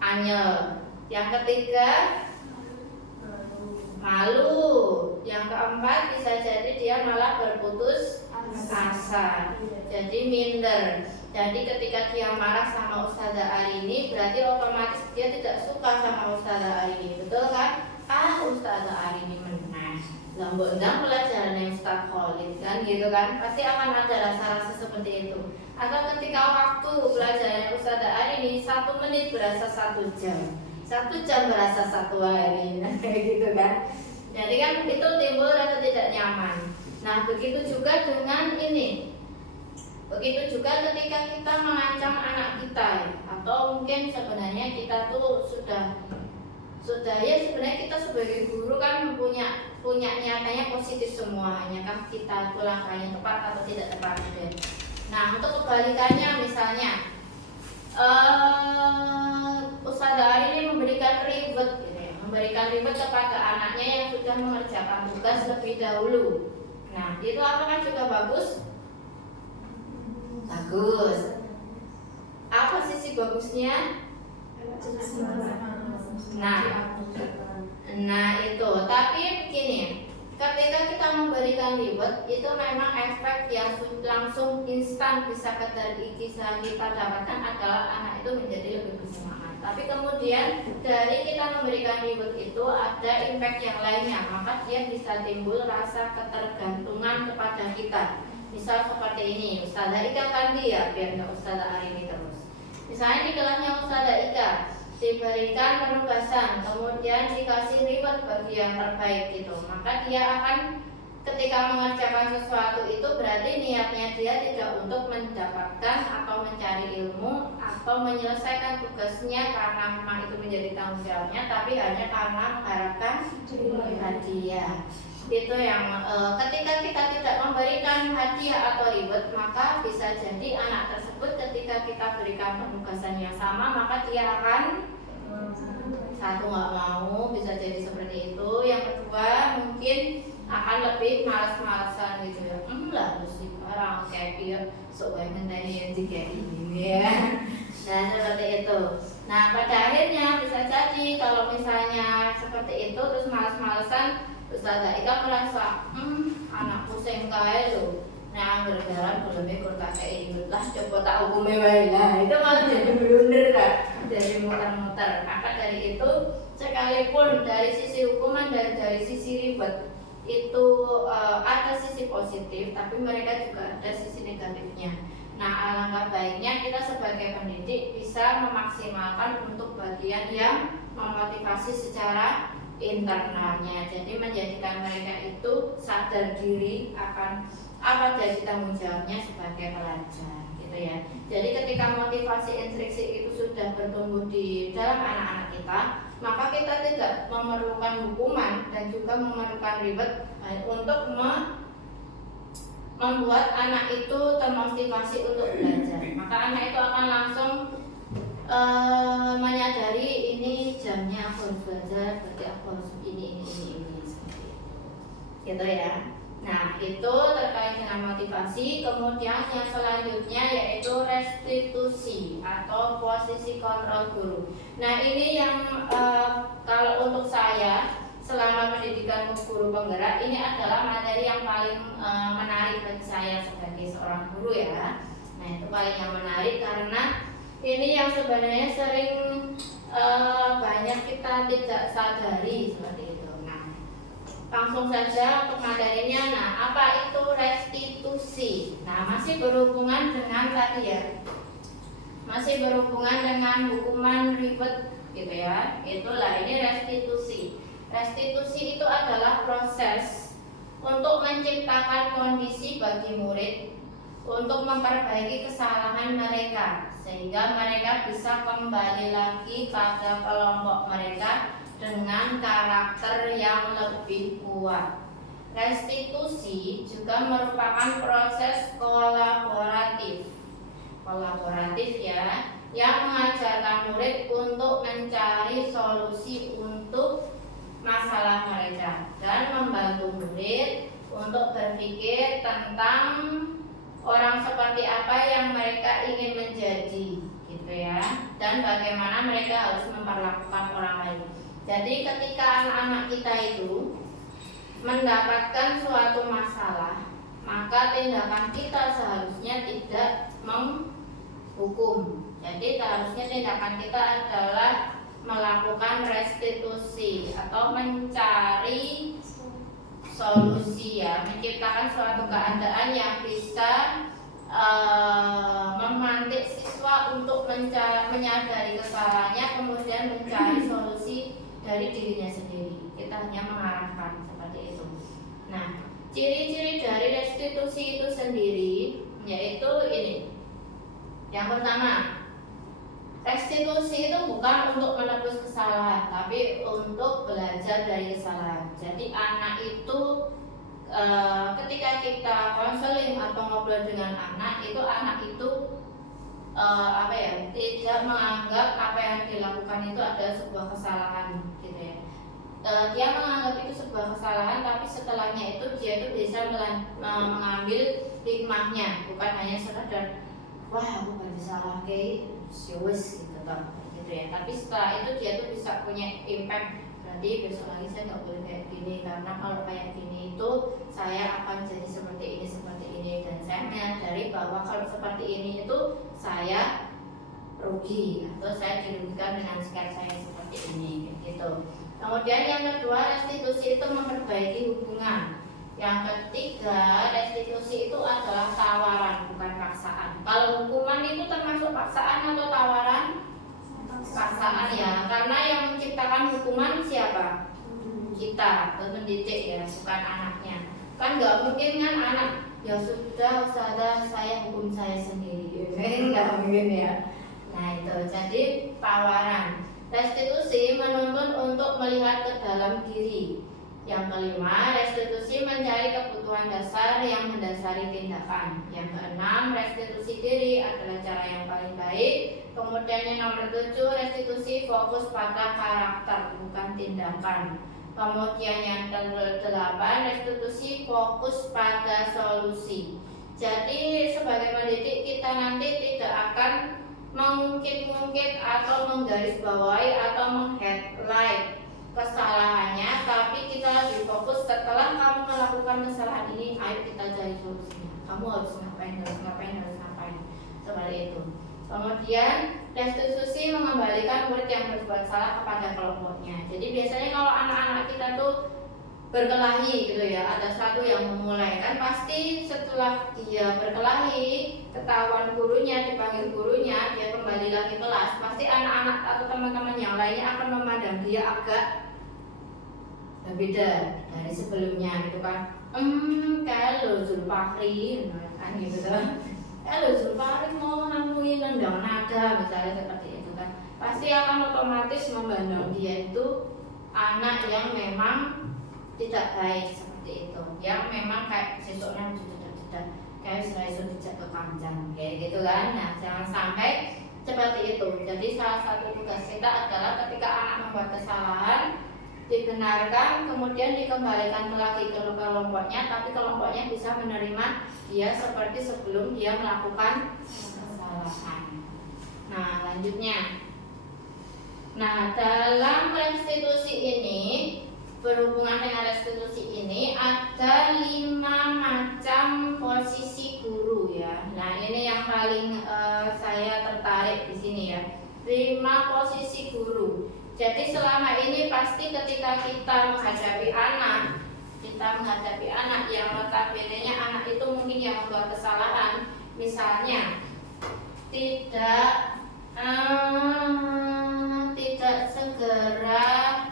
anyel. Yang ketiga malu. Yang keempat bisa jadi dia malah berputus asa. Jadi minder. Jadi ketika dia marah sama Ustazah Arini, berarti otomatis dia tidak suka sama Ustazah Arini, betul kan? Ustazah Arini menang. Lambok ndang pelajaran yang Ustaz Khalid kan gitu kan, pasti akan ada rasa-rasa seperti itu. Atau ketika waktu pelajaran Ustazah Arini 1 menit berasa 1 jam, 1 jam berasa 1 hari, kayak gitu kan. Jadi kan itu timbul rasa tidak nyaman. Nah begitu juga dengan ini. Begitu juga ketika kita mengancam anak kita, atau mungkin sebenarnya kita tuh sudah ya sebenarnya kita sebagai guru kan punya nyatanya positif semua, hanya kan kita itu langkahnya tepat atau tidak tepat gitu. Nah untuk kebalikannya misalnya Ustazah Arini memberikan ribet gitu ya, memberikan ribet kepada anaknya yang sudah mengerjakan tugas lebih dahulu. Nah itu apakah juga bagus? Bagus. Apa sisi bagusnya? Nah itu, tapi begini, ketika kita memberikan reward itu memang efek yang langsung instan bisa kita dapatkan adalah anak itu menjadi lebih bersemangat. Tapi kemudian dari kita memberikan reward itu ada impact yang lainnya, maka dia bisa timbul rasa ketergantungan kepada kita. Misal seperti ini, Ustazah Ika kan dia, biar nggak Ustazah Arini terus. Misalnya di kelasnya Ustazah Ika diberikan penugasan, kemudian dikasih reward bagi yang terbaik gitu, maka dia akan ketika mengerjakan sesuatu itu berarti niatnya dia tidak untuk mendapatkan atau mencari ilmu atau menyelesaikan tugasnya karena memang itu menjadi tanggung jawabnya, tapi hanya karena mengharapkan hadiah. Itu yang ketika kita tidak memberikan hadiah atau reward, maka bisa jadi anak tersebut ketika kita berikan penugasan yang sama, maka dia akan satu nggak mau, bisa jadi seperti itu. Yang kedua mungkin akan lebih malas-malasan gitu ya. Lah sih orang kayak dia sok banget yang kayak ini ya. Nah seperti itu. Nah pada akhirnya bisa jadi kalau misalnya seperti itu terus malas-malasan, Ustazah Ika merasa anak pusing kayak lo. Nah berjalan belum ikut kakek ini lah, coba tak hukumnya baik. Nah itu malah jadi blunder kan, jadi muter-muter. Maka dari itu sekalipun dari sisi hukuman dan dari sisi ribet itu ada sisi positif, tapi mereka juga ada sisi negatifnya. Nah alangkah baiknya kita sebagai pendidik bisa memaksimalkan untuk bagian yang memotivasi secara internalnya, jadi menjadikan mereka itu sadar diri akan apa jadi tanggung jawabnya sebagai pelajar gitu ya. Jadi ketika motivasi intrinsik itu sudah bertumbuh di dalam anak-anak kita, maka kita tidak memerlukan hukuman dan juga memerlukan ribet untuk membuat anak itu termotivasi untuk belajar. Maka anak itu akan langsung menyadari ini jamnya aku harus belajar, berarti aku harus ini seperti itu. Gitu ya. Nah itu terkait dengan motivasi. Kemudian yang selanjutnya yaitu restitusi atau posisi kontrol guru. Nah ini yang kalau untuk saya selama pendidikan guru penggerak, ini adalah materi yang paling menarik bagi saya sebagai seorang guru ya. Nah itu paling yang menarik karena ini yang sebenarnya sering banyak kita tidak sadari seperti itu. Nah, langsung saja untuk materinya. Nah, apa itu restitusi? Nah, masih berhubungan dengan tadi ya. Masih berhubungan dengan hukuman ribet gitu ya. Itulah ini restitusi. Restitusi itu adalah proses untuk menciptakan kondisi bagi murid untuk memperbaiki kesalahan mereka sehingga mereka bisa kembali lagi pada kelompok mereka dengan karakter yang lebih kuat. Restitusi juga merupakan proses kolaboratif ya, yang mengajarkan murid untuk mencari solusi untuk masalah mereka dan membantu murid untuk berpikir tentang orang seperti apa yang mereka ingin menjadi gitu ya, dan bagaimana mereka harus memperlakukan orang lain. Jadi ketika anak-anak kita itu mendapatkan suatu masalah, maka tindakan kita seharusnya tidak menghukum. Jadi seharusnya tindakan kita adalah melakukan restitusi atau mencari solusi ya, menciptakan suatu keadaan yang bisa memantik siswa untuk menyadari kesalahannya, kemudian mencari solusi dari dirinya sendiri. Kita hanya mengarahkan seperti itu. Nah, ciri-ciri dari restitusi itu sendiri yaitu ini. Yang pertama, restitusi itu bukan untuk menebus kesalahan, tapi untuk belajar dari kesalahan. Jadi anak itu ketika kita konseling atau ngobrol dengan anak itu tidak menganggap apa yang dilakukan itu adalah sebuah kesalahan gitu ya. Dia menganggap itu sebuah kesalahan, tapi setelahnya itu dia itu bisa mengambil hikmahnya, bukan hanya sekedar wah aku gak salah kayak siwis gitu ya. Tapi setelah itu dia tuh bisa punya impact. Berarti besok lagi saya nggak boleh kayak gini, karena kalau kayak gini itu saya akan jadi seperti ini, dan saya menyadari bahwa kalau seperti ini itu saya rugi atau saya dirugikan dengan sikap saya seperti ini gitu. Kemudian yang kedua, restitusi itu memperbaiki hubungan. Yang ketiga, restitusi itu adalah tawaran, bukan paksaan. Kalau hukuman itu termasuk paksaan atau tawaran? Paksaan ya, karena yang menciptakan hukuman siapa? Kita, pendidik ya, bukan anaknya. Kan nggak mungkin kan anak, ya sudah ustazah saya hukum saya sendiri, nggak mungkin ya. Nah itu, jadi tawaran. Restitusi menuntun untuk melihat ke dalam diri. Yang kelima, restitusi mencari kebutuhan dasar yang mendasari tindakan. Yang keenam, restitusi diri adalah cara yang paling baik. Kemudian yang nomor 7, restitusi fokus pada karakter bukan tindakan. Kemudian yang ke-8, restitusi fokus pada solusi. Jadi sebagai pendidik kita nanti tidak akan mengungkit-ungkit atau menggarisbawahi atau meng-highlight kesalahannya, tapi kita lebih fokus setelah kamu melakukan kesalahan ini, ayo kita cari solusinya. Kamu harus ngapain, seperti itu. Kemudian restitusi mengembalikan murid yang berbuat salah kepada kelompoknya. Jadi biasanya kalau anak-anak kita tuh berkelahi gitu ya, ada satu yang memulai, kan pasti setelah dia berkelahi, ketahuan gurunya, dipanggil gurunya, dia kembali lagi kelas, pasti anak-anak atau teman-teman yang lainnya akan memandang dia agak berbeda dari sebelumnya gitu kan. Kalau Zulfahri kan gitu kan, kalau Zulfahri mau ngamuin nendang nada misalnya seperti itu kan, pasti akan otomatis memandang dia itu anak yang memang tidak baik seperti itu, yang memang kayak sesuknya jeda kayak selalu dijak ke kanjang kayak gitu kan. Nah jangan sampai seperti itu. Jadi salah satu tugas kita adalah ketika anak membuat kesalahan dibenarkan, kemudian dikembalikan lagi ke kelompoknya, tapi kelompoknya bisa menerima dia seperti sebelum dia melakukan kesalahan. Nah lanjutnya, nah dalam restitusi ini, berhubungan dengan restitusi ini ada 5 macam posisi guru ya. Nah ini yang paling saya tertarik di sini ya, 5 posisi guru. Jadi selama ini pasti ketika kita menghadapi anak yang notabene-nya anak itu mungkin yang membuat kesalahan, misalnya tidak segera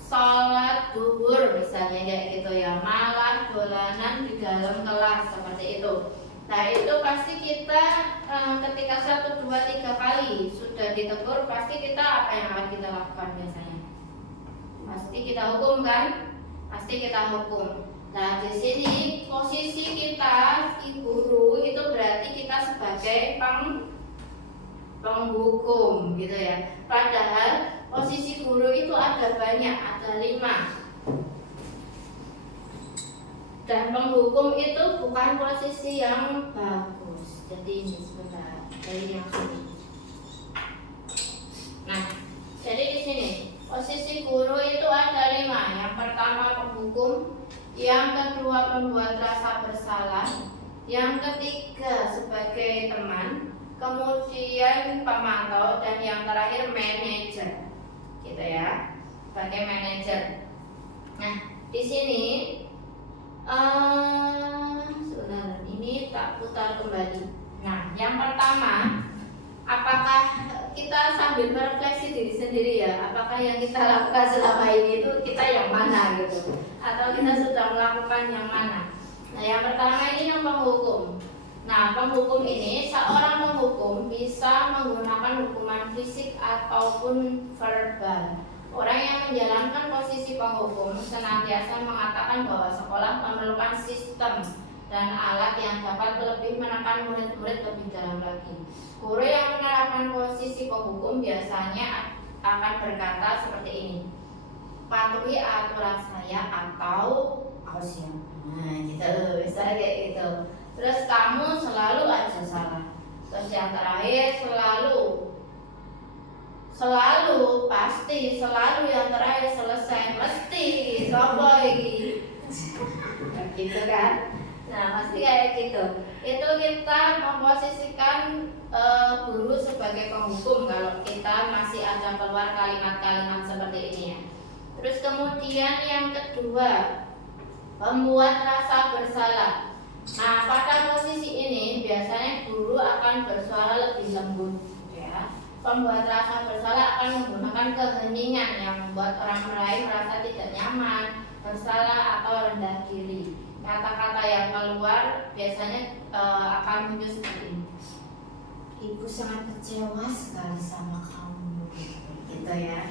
sholat duhur misalnya kayak gitu ya, malah dolanan di dalam kelas seperti itu. Nah itu pasti kita ketika 1, 2, 3 kali sudah ditegur, pasti kita apa yang akan kita lakukan biasanya? Pasti kita hukum kan? Pasti kita hukum. Nah di sini posisi kita si guru itu berarti kita sebagai penghukum gitu ya. Padahal posisi guru itu ada banyak, ada 5. Dan penghukum itu bukan posisi yang bagus. Jadi ini sebentar dari yang sini. Nah, jadi di sini posisi guru itu ada 5. Yang pertama penghukum, Yang kedua, pembuat rasa bersalah. Yang ketiga, sebagai teman. Kemudian pemantau, dan yang terakhir manajer, gitu ya, sebagai manajer. Nah, di sini sebentar, ini tak putar kembali. Nah, yang pertama, apakah kita sambil merefleksi diri sendiri ya, apakah yang kita lakukan selama ini itu kita yang mana gitu, atau kita sudah melakukan yang mana? Nah, yang pertama ini yang penghukum. Nah, penghukum ini, seorang penghukum bisa menggunakan hukuman fisik ataupun verbal. Orang yang menjalankan posisi penghukum senantiasa mengatakan bahwa sekolah memerlukan sistem dan alat yang dapat lebih menekan murid-murid lebih dalam lagi. Guru yang menerapkan posisi penghukum biasanya akan berkata seperti ini: patuhi aturan saya atau awas ya. Nah, gitu, misalnya kayak gitu. Terus kamu selalu aja salah. Terus yang terakhir selalu pasti, selalu yang terakhir selesai mesti sobo iki. Gitu kan? Nah, pasti kayak gitu. Itu kita memposisikan guru sebagai penghukum kalau kita masih ada keluar kalimat-kalimat seperti ini ya. Terus kemudian yang kedua, membuat rasa bersalah. Nah, pada posisi ini biasanya guru akan bersuara lebih lembut, ya. Pembuat rasa bersalah akan menggunakan keheningan yang membuat orang lain merasa tidak nyaman, bersalah atau rendah diri. Kata-kata yang keluar biasanya akan muncul seperti ini: ibu sangat kecewa sekali sama kamu, gitu ya.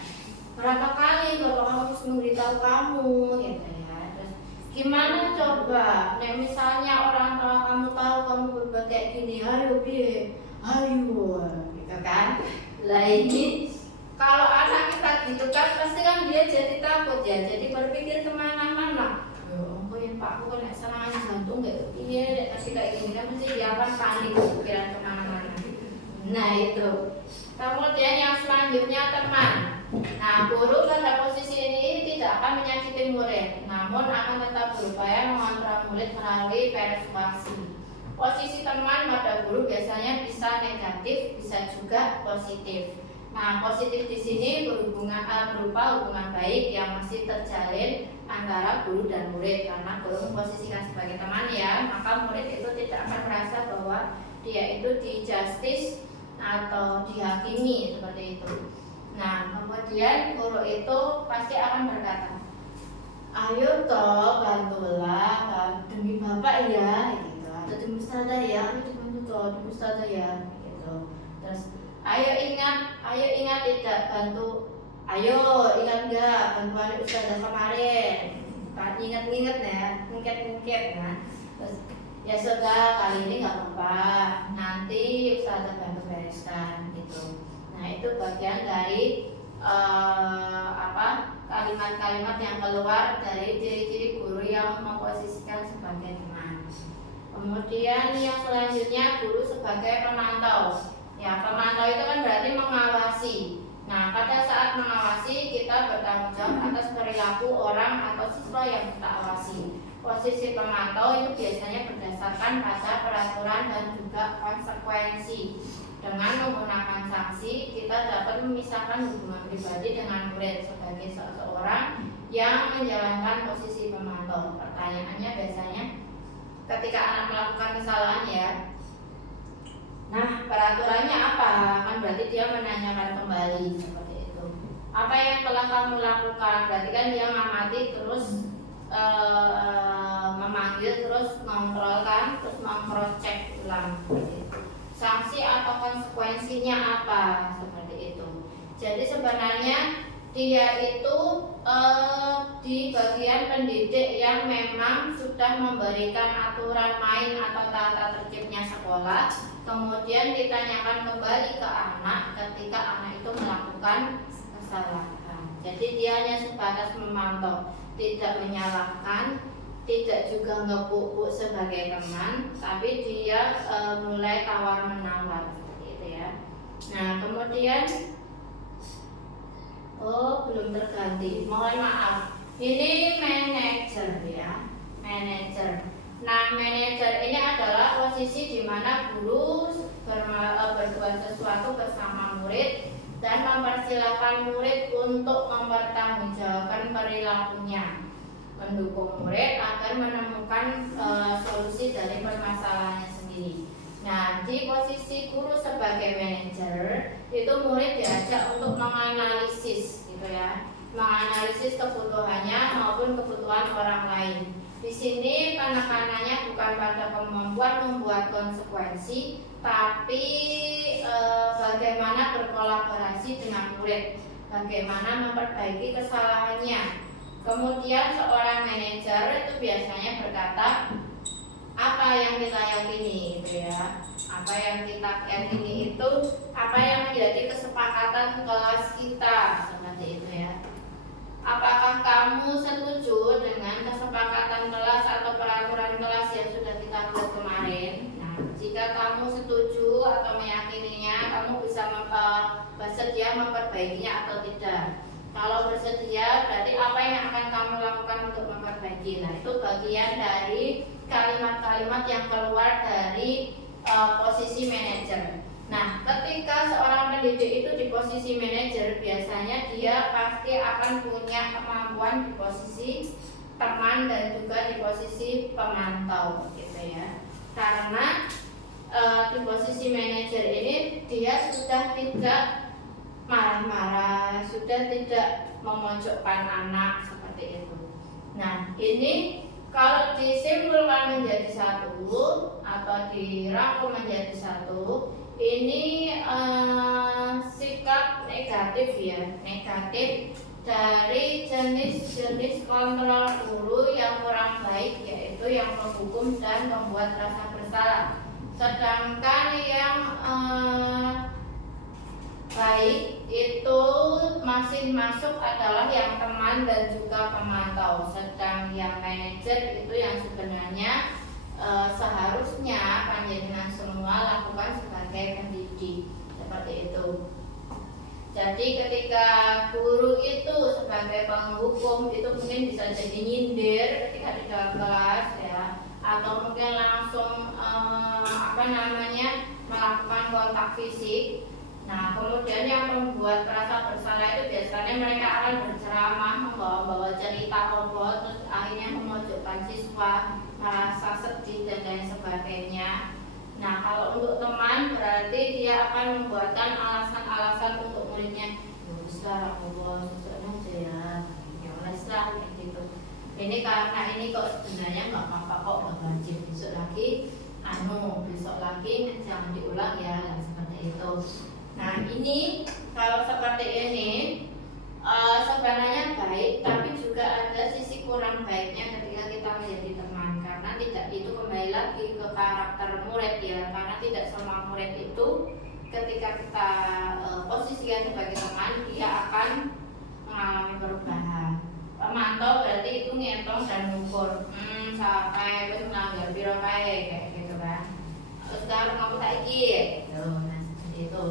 Berapa kali bapak harus memberitahu kamu, gitu ya. Terus gimana coba, nek misalnya orang tua kamu tahu kamu berbuat kayak gini, ayo biye, ayo, gitu kan? Lah ini kalau anak kita gitu kan, pasti kan dia jadi takut ya, jadi berpikir kemana-mana. Pak, aku kan serangan jantung kayak gini, tapi kayak gini kan mesti dia akan panik, pikiran kemana-mana. Nah itu. Kemudian yang selanjutnya teman. Nah, guru pada posisi ini tidak akan menyakiti murid, namun akan tetap berupaya mengontrol murid melalui persuasi. Posisi teman pada guru biasanya bisa negatif, bisa juga positif. Nah, positif di sini berupa hubungan baik yang masih terjalin antara guru dan murid, karena guru memposisikan sebagai teman ya, maka murid itu tidak akan merasa bahwa dia itu di-justice atau dihakimi seperti itu. Nah, kemudian guru itu pasti akan berkata, ayo toh bantulah demi bapak ya, gitu, atau demi ustazah ya, ayo dibantu toh demi ustazah ya, gitu. Terus ayo ingat tidak bantu, ayo ingat enggak bantuan ustazah kemarin, ingat ya, mungkin ya. Terus ya sudah, kali ini nggak apa-apa, nanti ustazah bantu bereskan, gitu. Nah, itu bagian dari kalimat-kalimat yang keluar dari ciri-ciri guru yang memposisikan sebagai teman. Kemudian yang selanjutnya, guru sebagai pemantau. Ya, pemantau itu kan berarti mengawasi. Nah, pada saat mengawasi kita bertanggung jawab atas perilaku orang atau siswa yang kita awasi. Posisi pemantau itu biasanya berdasarkan pada peraturan dan juga konsekuensi. Dengan menggunakan sanksi, kita dapat memisahkan hubungan pribadi dengan murid sebagai seseorang yang menjalankan posisi pemantau. Pertanyaannya biasanya ketika anak melakukan kesalahan ya, nah peraturannya apa? Kan berarti dia menanyakan kembali seperti itu. Apa yang telah kamu lakukan? Berarti kan dia mengamati terus memanggil, terus mengontrolkan, terus mengcek ulang seperti itu. Sanksi atau konsekuensinya apa, seperti itu. Jadi sebenarnya dia itu di bagian pendidik yang memang sudah memberikan aturan main atau tata tertibnya sekolah, kemudian ditanyakan kembali ke anak ketika anak itu melakukan kesalahan. Jadi dia hanya sebatas memantau, tidak menyalahkan, tidak juga ngepuk-puk sebagai teman, tapi dia mulai tawar-menawar seperti itu ya. Nah, kemudian belum terganti, mohon maaf. Ini manajer ya. manajer. Nah, manajer ini adalah posisi di mana guru berbuat sesuatu bersama murid dan mempersilahkan murid untuk mempertanggungjawabkan perilakunya, mendukung murid agar menemukan solusi dari permasalahannya sendiri. Nah, di posisi guru sebagai manajer itu murid diajak untuk menganalisis, gitu ya, menganalisis kebutuhannya maupun kebutuhan orang lain. Di sini penekanannya bukan pada kemampuan membuat konsekuensi, tapi bagaimana berkolaborasi dengan murid, bagaimana memperbaiki kesalahannya. Kemudian seorang manajer itu biasanya berkata, apa yang kita yakini, gitu ya, apa yang kita yakini itu apa yang menjadi kesepakatan kelas kita, seperti itu ya. Apakah kamu setuju dengan kesepakatan kelas atau peraturan kelas yang sudah kita buat kemarin? Nah, jika kamu setuju atau meyakininya, kamu bisa bersedia memperbaikinya atau tidak. Kalau bersedia, berarti apa yang akan kamu lakukan untuk memperbaiki? Nah, itu bagian dari kalimat-kalimat yang keluar dari posisi manajer. Nah, ketika seorang pendidik itu di posisi manajer, biasanya dia pasti akan punya kemampuan di posisi teman dan juga di posisi pemantau, gitu ya. Karena di posisi manajer ini dia sudah tidak marah-marah, sudah tidak memojokkan anak, seperti itu. Nah, ini kalau disimpulkan menjadi satu atau dirangkum menjadi satu, ini sikap negatif ya, negatif dari jenis-jenis kontrol guru yang kurang baik, yaitu yang menghukum dan membuat rasa bersalah. Sedangkan yang baik itu masih masuk adalah yang teman dan juga pemantau. Sedang yang manajer itu yang sebenarnya seharusnya panjenengan semua lakukan sebagai pendidik, seperti itu. Jadi ketika guru itu sebagai penghukum itu mungkin bisa jadi nyindir ketika di dalam kelas ya, atau mungkin langsung melakukan kontak fisik. Nah, kemudian yang membuat rasa bersalah itu biasanya mereka akan berceramah, membawa cerita terus akhirnya memojokkan siswa, merasa sedih dan lain sebagainya. Nah, kalau untuk teman berarti dia akan membuatkan alasan-alasan untuk muridnya. Besar Allah, sesuatu aja ya leslah gitu. Ini karena ini kok sebenarnya nggak apa-apa kok, nggak wajib. Besok lagi jangan diulang ya, dan seperti itu. Nah, ini kalau seperti ini sebenarnya baik, tapi juga ada sisi kurang baiknya ketika kita menjadi teman, karena tidak itu kembali lagi ke karakter murid ya, karena tidak semua murid itu ketika kita posisikan sebagai teman dia akan mengalami perubahan. Pemantau berarti itu ngitung dan ngukur, sampai wis melanggar piro kae kayak gitu kan. Sekarang aku saiki gitu. Nah, seperti itu.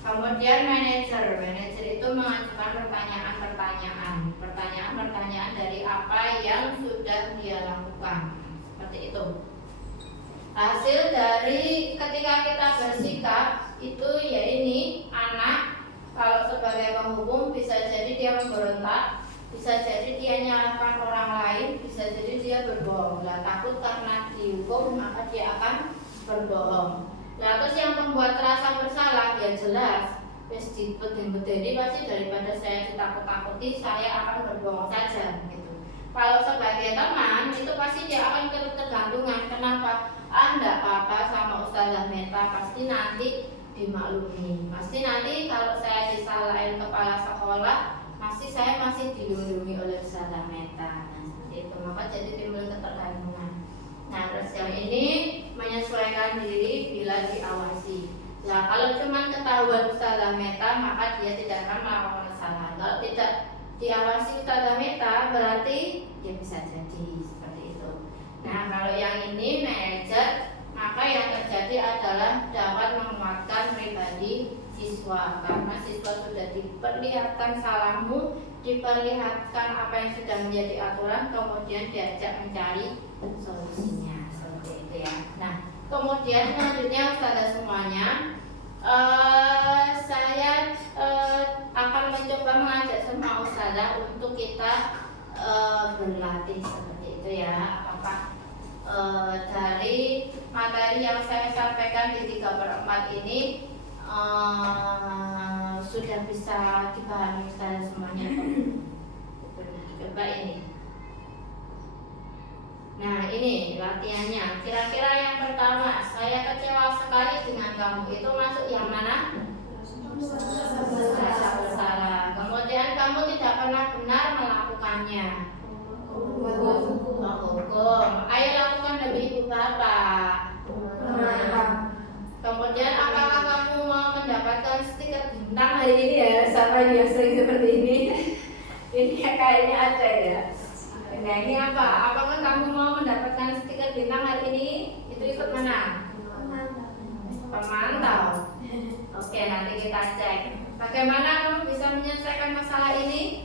Kemudian manajer itu mengajukan pertanyaan dari apa yang sudah dia lakukan, seperti itu. Hasil dari ketika kita bersikap itu ya ini anak kalau sebagai penghukum bisa jadi dia memberontak, bisa jadi dia nyalahkan orang lain, bisa jadi dia berbohong. Lah takut karena dihukum maka dia akan berbohong. Nah, terus yang membuat rasa bersalah ya jelas wis dibedeni pasti daripada saya ditakut-takuti saya akan berbohong saja gitu. Kalau sebagai teman itu pasti dia akan ketergantungan. Kenapa? Enggak apa-apa sama Ustazah Meta, pasti nanti dimaklumi. Pasti nanti kalau saya disalahin kepala sekolah saya masih dilindungi oleh Ustazah Meta. Nah, seperti itu. Maka jadi timbul ketergantungan. Nah, terus yang ini menyesuaikan diri bila diawasi. Nah, kalau cuma ketahuan Ustazah Meta maka dia tidak akan melakukan kesalahan. Kalau tidak diawasi Ustazah Meta berarti dia bisa jadi seperti itu. Nah, kalau yang ini manajer maka maka yang terjadi adalah dapat menguatkan pribadi siswa, karena siswa sudah diperlihatkan salahmu, diperlihatkan apa yang sudah menjadi aturan, kemudian diajak mencari solusinya, seperti itu ya. Nah, kemudian selanjutnya Ustazah semuanya, saya akan mencoba mengajak semua Ustazah untuk kita berlatih seperti itu ya. Apakah dari materi yang saya sampaikan di 3/4 ini sudah bisa dipahami Ustazah semuanya? Coba ini. Nah, ini latihannya. Kira-kira yang pertama, saya kecewa sekali dengan kamu. Itu masuk yang mana? Merasa bersalah. Kemudian kamu tidak pernah benar melakukannya. Hukum. Ayo lakukan demi ibu bapak. Kemudian apakah kamu mau mendapatkan stiker bintang hari ini ya? Sama dia sering seperti ini. Ini kayaknya ada ya. Nah, ini apa? Apakah kamu mau mendapatkan stiker bintang hari ini? Itu ikut mana? Pemantau. Oke, nanti kita cek. Bagaimana kamu bisa menyelesaikan masalah ini?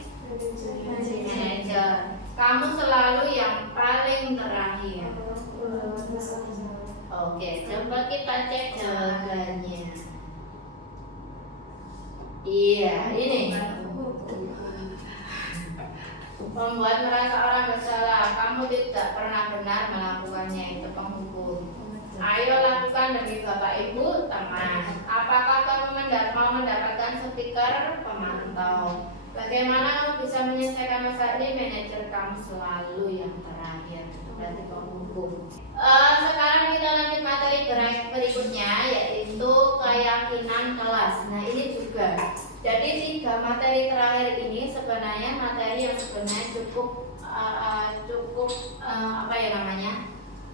Manajer. Kamu selalu yang paling terakhir. Oke, coba kita cek jawabannya. Iya, ini. Membuat merasa orang bersalah. Kamu tidak pernah benar melakukannya, itu penghukum. Ayo lakukan demi bapak ibu teman. Apakah kamu mau mendapatkan stiker pemantau? Bagaimana kamu bisa menyelesaikan masalah ini? Manajer, kamu selalu yang terakhir. Berarti penghukum. Sekarang kita lanjut materi berikutnya, yaitu keyakinan kelas. Nah, ini juga. Jadi 3 materi terakhir ini sebenarnya materi yang sebenarnya cukup apa ya namanya,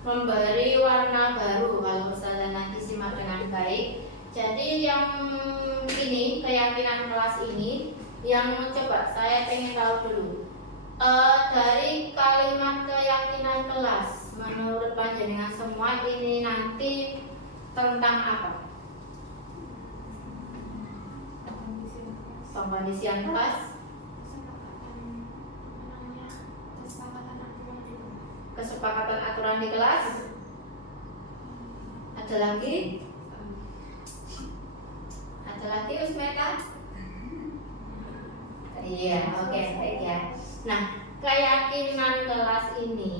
memberi warna baru kalau Ustazah nanti simak dengan baik. Jadi yang ini keyakinan kelas ini yang coba saya pengen tahu dulu, dari kalimat keyakinan kelas menurut panjenengan semua ini nanti tentang apa? Pengkondisian kelas, kesepakatan aturan di kelas. Ada lagi? Ada lagi Usmeta? Iya, oke, baik ya. Nah, keyakinan kelas ini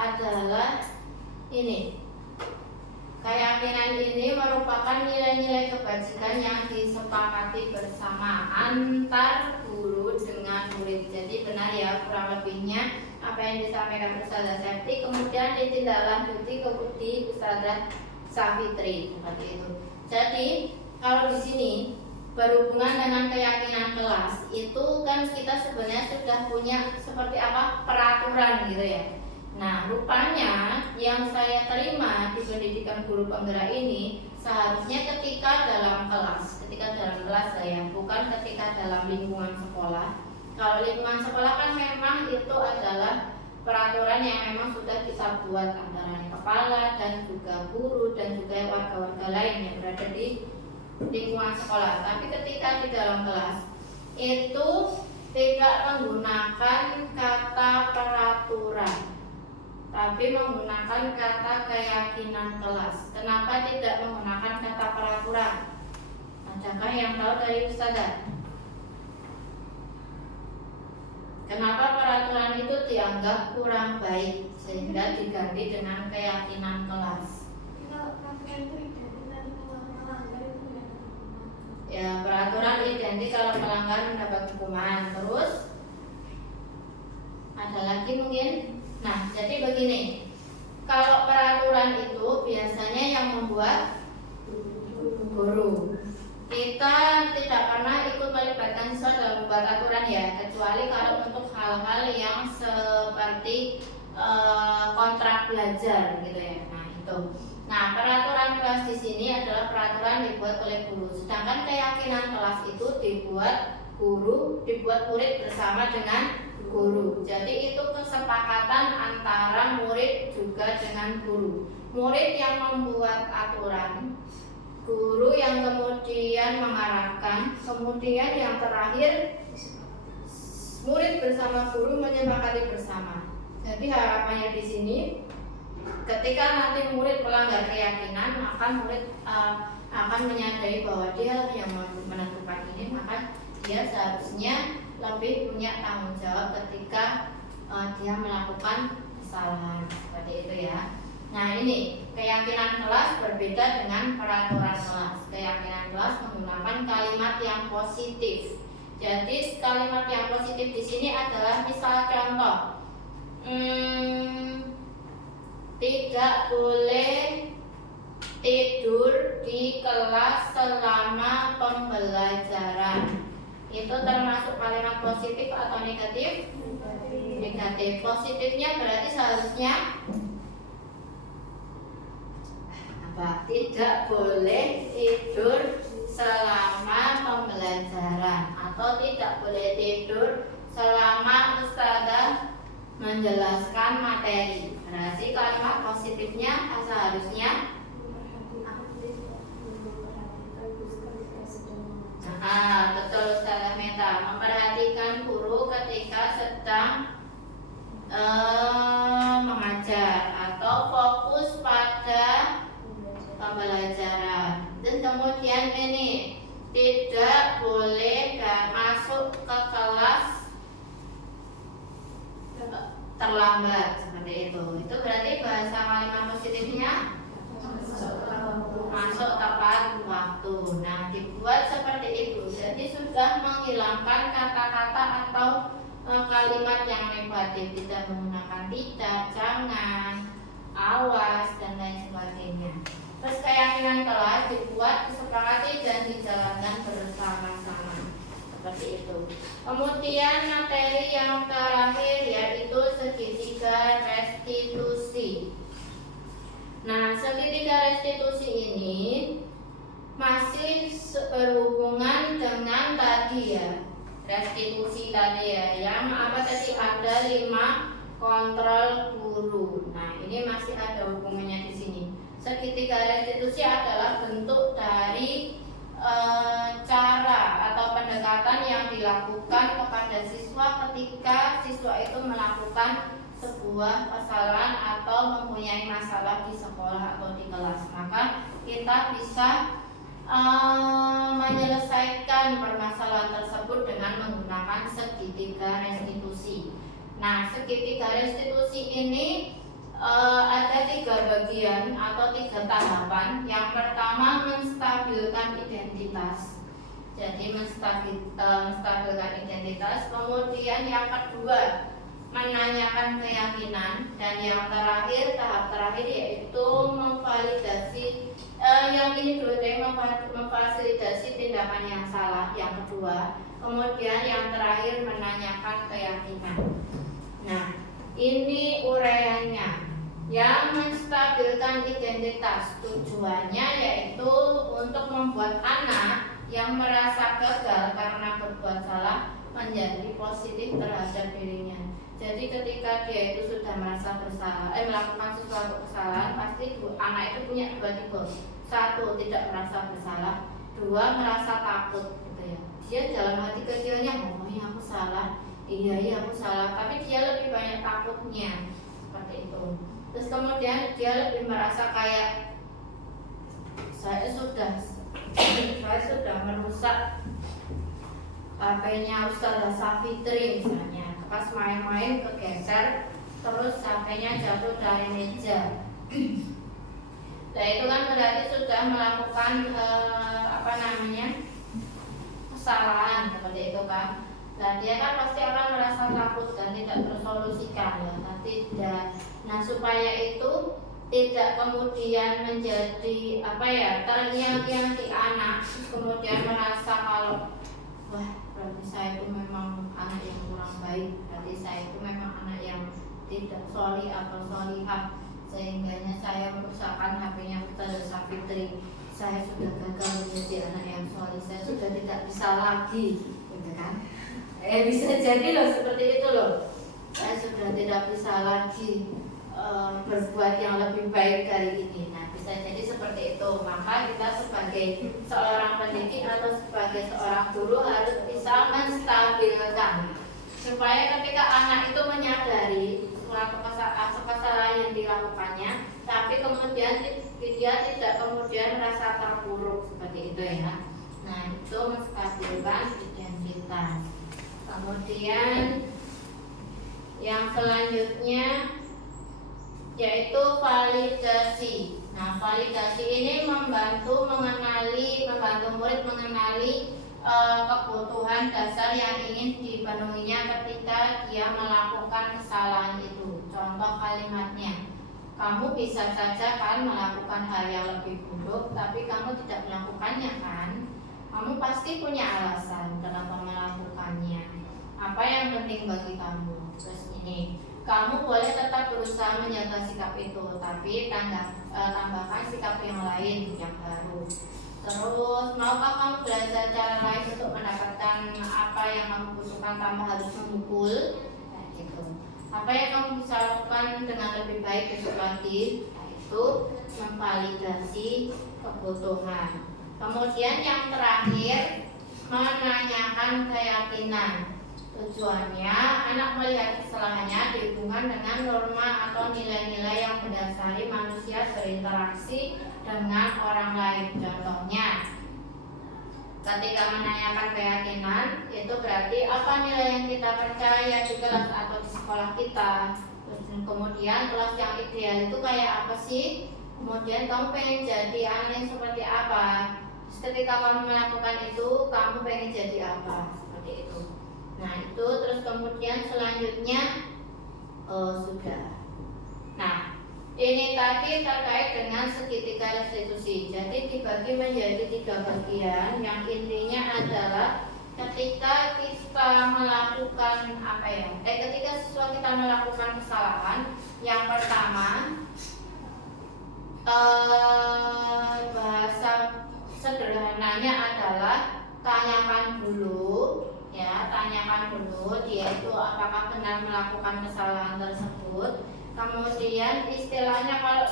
adalah ini. Keyakinan ini merupakan nilai-nilai kebajikan yang disepakati bersama antar guru dengan murid. Jadi benar ya, kurang lebihnya apa yang disampaikan Ustazah Septi kemudian ditindaklanjuti di Ustazah Safitri seperti itu. Jadi kalau di sini berhubungan dengan keyakinan kelas itu kan kita sebenarnya sudah punya seperti apa peraturan gitu ya. Nah, rupanya yang saya terima di pendidikan guru penggerak ini seharusnya ketika dalam kelas saya, bukan ketika dalam lingkungan sekolah. Kalau lingkungan sekolah kan memang itu adalah peraturan yang memang sudah kita buat antara kepala dan juga guru dan juga warga-warga lain yang berada di lingkungan sekolah. Tapi ketika di dalam kelas itu tidak menggunakan kata peraturan, tapi menggunakan kata keyakinan kelas. Kenapa tidak menggunakan kata peraturan? Adakah yang tahu dari Ustazah? Kenapa peraturan itu dianggap kurang baik sehingga diganti dengan keyakinan kelas? Ya, peraturan identik kalau melanggar mendapat hukuman. Terus ada lagi mungkin? Nah, jadi begini, kalau peraturan itu biasanya yang membuat guru. Kita tidak pernah ikut melibatkan siswa dalam membuat aturan ya, kecuali kalau untuk hal-hal yang seperti kontrak belajar gitu ya. Nah, itu. Nah, peraturan kelas di sini adalah peraturan dibuat oleh guru. Sedangkan keyakinan kelas itu dibuat murid bersama dengan guru. Jadi itu kesepakatan antara murid juga dengan guru. murid yang membuat aturan, guru yang kemudian mengarahkan, kemudian yang terakhir murid bersama guru menyepakati bersama. Jadi harapannya di sini, ketika nanti murid melanggar keyakinan, maka murid akan menyadari bahwa dia yang menentukan ini, maka dia seharusnya lebih punya tanggung jawab ketika dia melakukan kesalahan seperti itu ya. Nah ini keyakinan kelas berbeda dengan peraturan kelas. Keyakinan kelas menggunakan kalimat yang positif. Jadi kalimat yang positif di sini adalah misal contoh, tidak boleh tidur di kelas selama pembelajaran. Itu termasuk kalimat positif atau negatif? Negatif. Positifnya berarti seharusnya apa? Tidak boleh tidur selama pembelajaran, atau tidak boleh tidur selama ustazah menjelaskan materi. Berarti kalimat positifnya seharusnya betul Ustazah Meta, memperhatikan guru ketika sedang mengajar atau fokus pada pembelajaran. Dan kemudian ini tidak boleh masuk ke kelas terlambat seperti itu. Itu berarti bahasa kalimat positifnya masuk tepat waktu. Nah, dibuat seperti itu. Jadi sudah menghilangkan kata-kata atau kalimat yang negatif, tidak menggunakan tidak, jangan, awas dan lain sebagainya. Terus keyakinan kelas dibuat, disepakati dan dijalankan bersama-sama seperti itu. Kemudian materi yang terakhir yaitu segitiga restitusi. Nah, segitiga restitusi ini masih berhubungan dengan tadi ya, restitusi tadi ya, yang apa tadi ada 5 kontrol guru. Nah, ini masih ada hubungannya di sini. Segitiga restitusi adalah bentuk dari cara atau pendekatan yang dilakukan kepada siswa ketika siswa itu melakukan sebuah kesalahan atau mempunyai masalah di sekolah atau di kelas. Maka kita bisa menyelesaikan permasalahan tersebut dengan menggunakan segitiga restitusi. Nah, segitiga restitusi ini ada 3 bagian atau 3 tahapan. Yang pertama, menstabilkan identitas. Jadi menstabilkan identitas. Kemudian yang kedua, menanyakan keyakinan, dan yang terakhir, tahap terakhir yaitu memvalidasi yang ini dulu deh, memfasilitasi tindakan yang salah, yang kedua. Kemudian yang terakhir menanyakan keyakinan. Nah, ini uraiannya. Yang menstabilkan identitas tujuannya yaitu untuk membuat anak yang merasa gagal karena berbuat salah menjadi positif terhadap dirinya. Jadi ketika dia itu sudah merasa bersalah, melakukan sesuatu kesalahan, pasti anak itu punya 2 tipe. 1, tidak merasa bersalah. 2, merasa takut gitu ya. Dia dalam hati kecilnya, oh ini aku salah, iya aku salah, tapi dia lebih banyak takutnya seperti itu. Terus kemudian dia lebih merasa kayak saya sudah merusak HP-nya Ustazah Safitri misalnya. Pas main-main kegeser, terus HP-nya jatuh dari meja. Nah, itu kan berarti sudah melakukan kesalahan seperti itu kan. Dan dia kan pasti akan merasa takut dan tidak tersolusikan ya, tidak. Nah, supaya itu tidak kemudian menjadi terngiang-ngiang di anak, kemudian merasa kalau wah, berarti saya itu memang anak yang kurang baik, berarti saya itu memang anak yang tidak solih atau solihah, sehingganya saya merusakkan HP-nya Ustazah Safitri. Saya sudah gagal menjadi anak yang solih, saya sudah tidak bisa lagi, gitu kan? Bisa jadi loh seperti itu loh. Saya sudah tidak bisa lagi berbuat yang lebih baik dari ini. Nah, bisa jadi seperti itu. Maka kita sebagai seorang pendidik atau sebagai seorang guru harus bisa menstabilkan supaya ketika anak itu menyadari suatu kesalahan yang dilakukannya, tapi kemudian dia tidak kemudian merasa terpuruk seperti itu ya. Nah, itu menstabilkan identitas. Kemudian yang selanjutnya yaitu validasi. Nah, validasi ini membantu murid mengenali kebutuhan dasar yang ingin dipenuhinya ketika dia melakukan kesalahan itu. Contoh kalimatnya, kamu bisa saja kan melakukan hal yang lebih buruk, tapi kamu tidak melakukannya kan? Kamu pasti punya alasan kenapa melakukannya. Apa yang penting bagi kamu? Terus ini, kamu boleh tetap berusaha menjaga sikap itu, tapi tambahkan sikap yang lain yang baru. Terus, maukah kamu belajar cara lain untuk mendapatkan apa yang kamu butuhkan tanpa harus memukul? Nah, gitu. Apa yang kamu bisa lakukan dengan lebih baik besok lagi? Nah, itu memvalidasi kebutuhan. Kemudian yang terakhir, menanyakan keyakinan. Tujuannya, anak melihat kesalahannya dihubungkan dengan norma atau nilai-nilai yang mendasari manusia berinteraksi dengan orang lain. Contohnya, ketika menanyakan keyakinan, itu berarti apa nilai yang kita percaya di kelas atau di sekolah kita. Kemudian kelas yang ideal itu kayak apa sih? Kemudian kamu pengen jadi anak yang seperti apa? Terus ketika kamu melakukan itu, kamu pengen jadi apa? Seperti itu. Nah, itu terus kemudian selanjutnya sudah. Nah, ini tadi terkait dengan segitiga restitusi. Jadi dibagi menjadi 3 bagian. Yang intinya adalah ketika kita melakukan ketika siswa kita melakukan kesalahan, yang pertama bahasa sederhananya adalah tanyakan dulu dia itu apakah benar melakukan kesalahan tersebut. Kemudian istilahnya kalau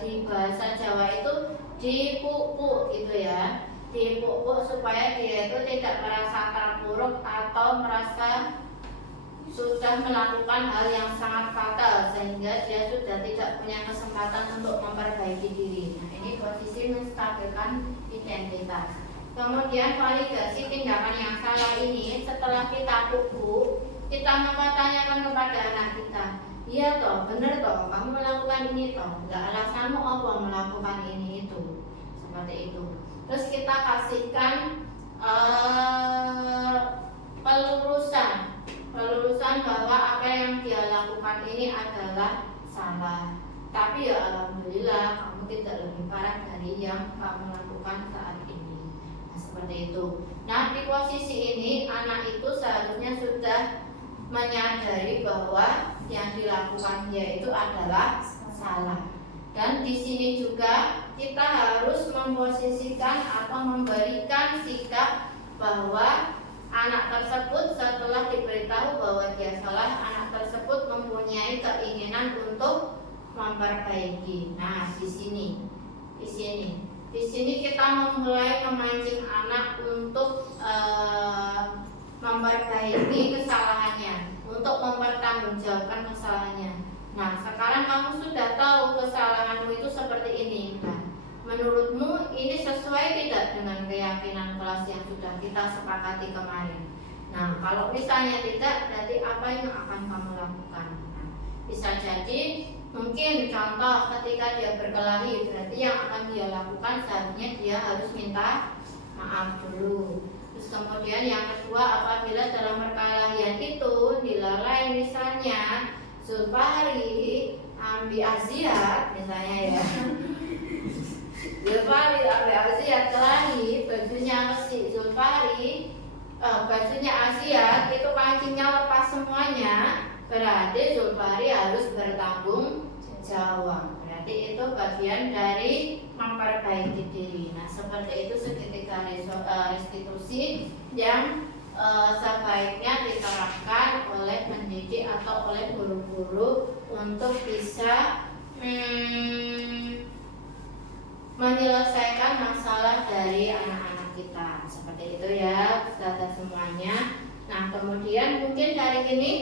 di bahasa Jawa itu dipupuk gitu ya, dipupuk supaya dia itu tidak merasa terpuruk atau merasa sudah melakukan hal yang sangat fatal sehingga dia sudah tidak punya kesempatan untuk memperbaiki diri. Nah, ini posisi menstabilkan identitas. Kemudian validasi tindakan yang salah ini setelah kita pupuk, kita mempertanyakan kepada anak kita, iya toh, benar toh, kamu melakukan ini toh, nggak alasanmu apa melakukan ini itu, seperti itu. Terus kita kasihkan pelurusan bahwa apa yang dia lakukan ini adalah salah. Tapi ya alhamdulillah kamu tidak lebih parah dari yang kamu lakukan saat ini. Seperti itu. Nah, di posisi ini anak itu seharusnya sudah menyadari bahwa yang dilakukan dia itu adalah salah. Dan di sini juga kita harus memposisikan atau memberikan sikap bahwa anak tersebut setelah diberitahu bahwa dia salah, anak tersebut mempunyai keinginan untuk memperbaiki. Nah, di sini kita memulai memancing anak untuk memperbaiki kesalahannya, untuk mempertanggungjawabkan kesalahannya. Nah, sekarang kamu sudah tahu kesalahanmu itu seperti ini. Nah, menurutmu ini sesuai tidak dengan keyakinan kelas yang sudah kita sepakati kemarin? Nah, kalau misalnya tidak, berarti apa yang akan kamu lakukan? Nah, bisa jadi mungkin contoh ketika dia berkelahi, berarti yang akan dia lakukan seharusnya dia harus minta maaf dulu. Terus kemudian yang kedua, apabila dalam perkelahian itu dilalai misalnya Zulfahri ambil aziat misalnya ya, Zulfahri ambil aziat kelahi, bajunya si Zulfahri bajunya aziat itu kancingnya lepas semuanya, berarti Zulfahri harus bertanggung jawab. Berarti itu bagian dari memperbaiki diri. Nah, seperti itu segitiga restitusi yang sebaiknya diterapkan oleh pendidik atau oleh guru-guru untuk bisa menyelesaikan masalah dari anak-anak kita. Seperti itu ya Ustazah semuanya. Nah kemudian mungkin dari ini,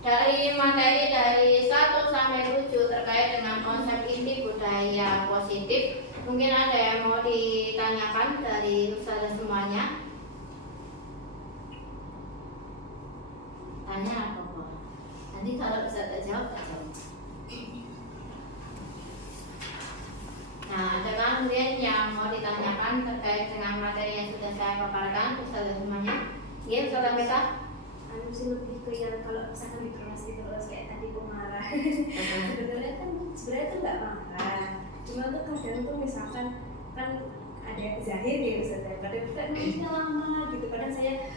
dari materi dari 1 sampai 7 terkait dengan konsep inti budaya positif, mungkin ada yang mau ditanyakan dari Ustazah semuanya? Tanya apa kok? Nanti kalau bisa tak jawab, tak jawab. Nah, adakah kemudian yang mau ditanyakan terkait dengan materi yang sudah saya paparkan Ustazah semuanya? Iya, Ustazah Meta? Anu sih lebih ke yang kalau misalkan di kelas gitu, kalau kayak tadi pemarah sebenarnya tuh nggak marah, cuma tuh kadang tuh misalkan kan ada Zahir gitu, kadang kita nulisnya lama gitu, kadang saya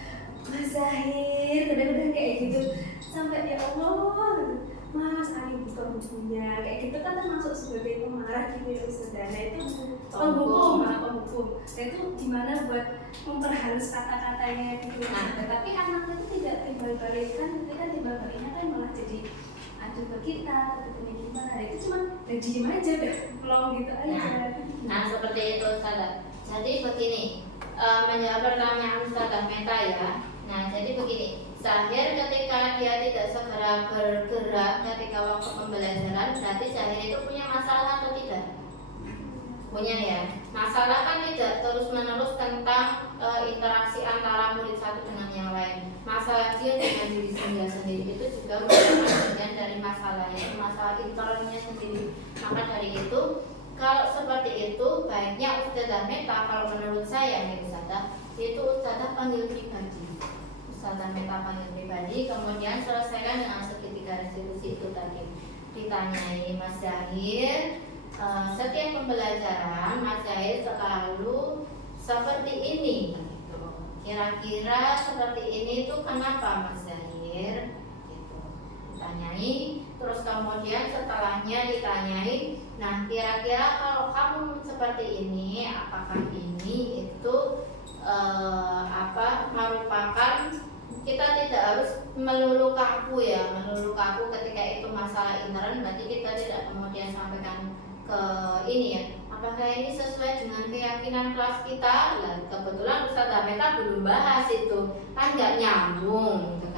Mas Zahir, kadang-kadang kayak gitu sampai ya Allah gitu. Mas Ari buka bukunya kayak gitu kan termasuk sebagai pemarah gitu ya Ustazah. Nah itu penghukum. Nah itu gimana buat memperhalus kata-katanya gitu ya. Tapi anaknya itu tidak timbal-balikan, itu kan timbal-baliknya kan malah jadi aduh ke kita, tentunya gimana. Nah itu cuma diem aja udah plong gitu aja. Nah seperti itu Ustazah. Jadi begini, menjawab pertanyaan Ustazah Meta ya. Nah jadi begini, Zahir ketika dia tidak segera bergerak ketika waktu pembelajaran, berarti Zahir itu punya masalah atau tidak? Punya ya. Masalah kan tidak terus-menerus tentang interaksi antara murid satu dengan yang lain. Masalah dia dengan diri sendiri itu juga merupakan bagian dari masalahnya, masalah internalnya sendiri. Maka dari itu, kalau seperti itu baiknya Ustazah Meta, kalau menurut saya nih Ustazah, itu Ustazah panggil pribadi. Ustazah Meta panggil pribadi, kemudian selesaikan dengan segitiga restitusi itu tadi. Ditanyai Mas Zahir, setiap pembelajaran Mas Zahir selalu seperti ini gitu. Kira-kira seperti ini tuh kenapa Mas Zahir gitu. Ditanyai, terus kemudian setelahnya ditanyai, nah kira-kira kalau kamu seperti ini, apakah ini itu merupakan, kita tidak harus melulu kaku ya, melulu kaku ketika itu masalah intern, berarti kita tidak kemudian sampaikan ke ini ya, apakah ini sesuai dengan keyakinan kelas kita. Nah, kebetulan Ustazah Meta belum bahas itu, kan nggak nyambung gitu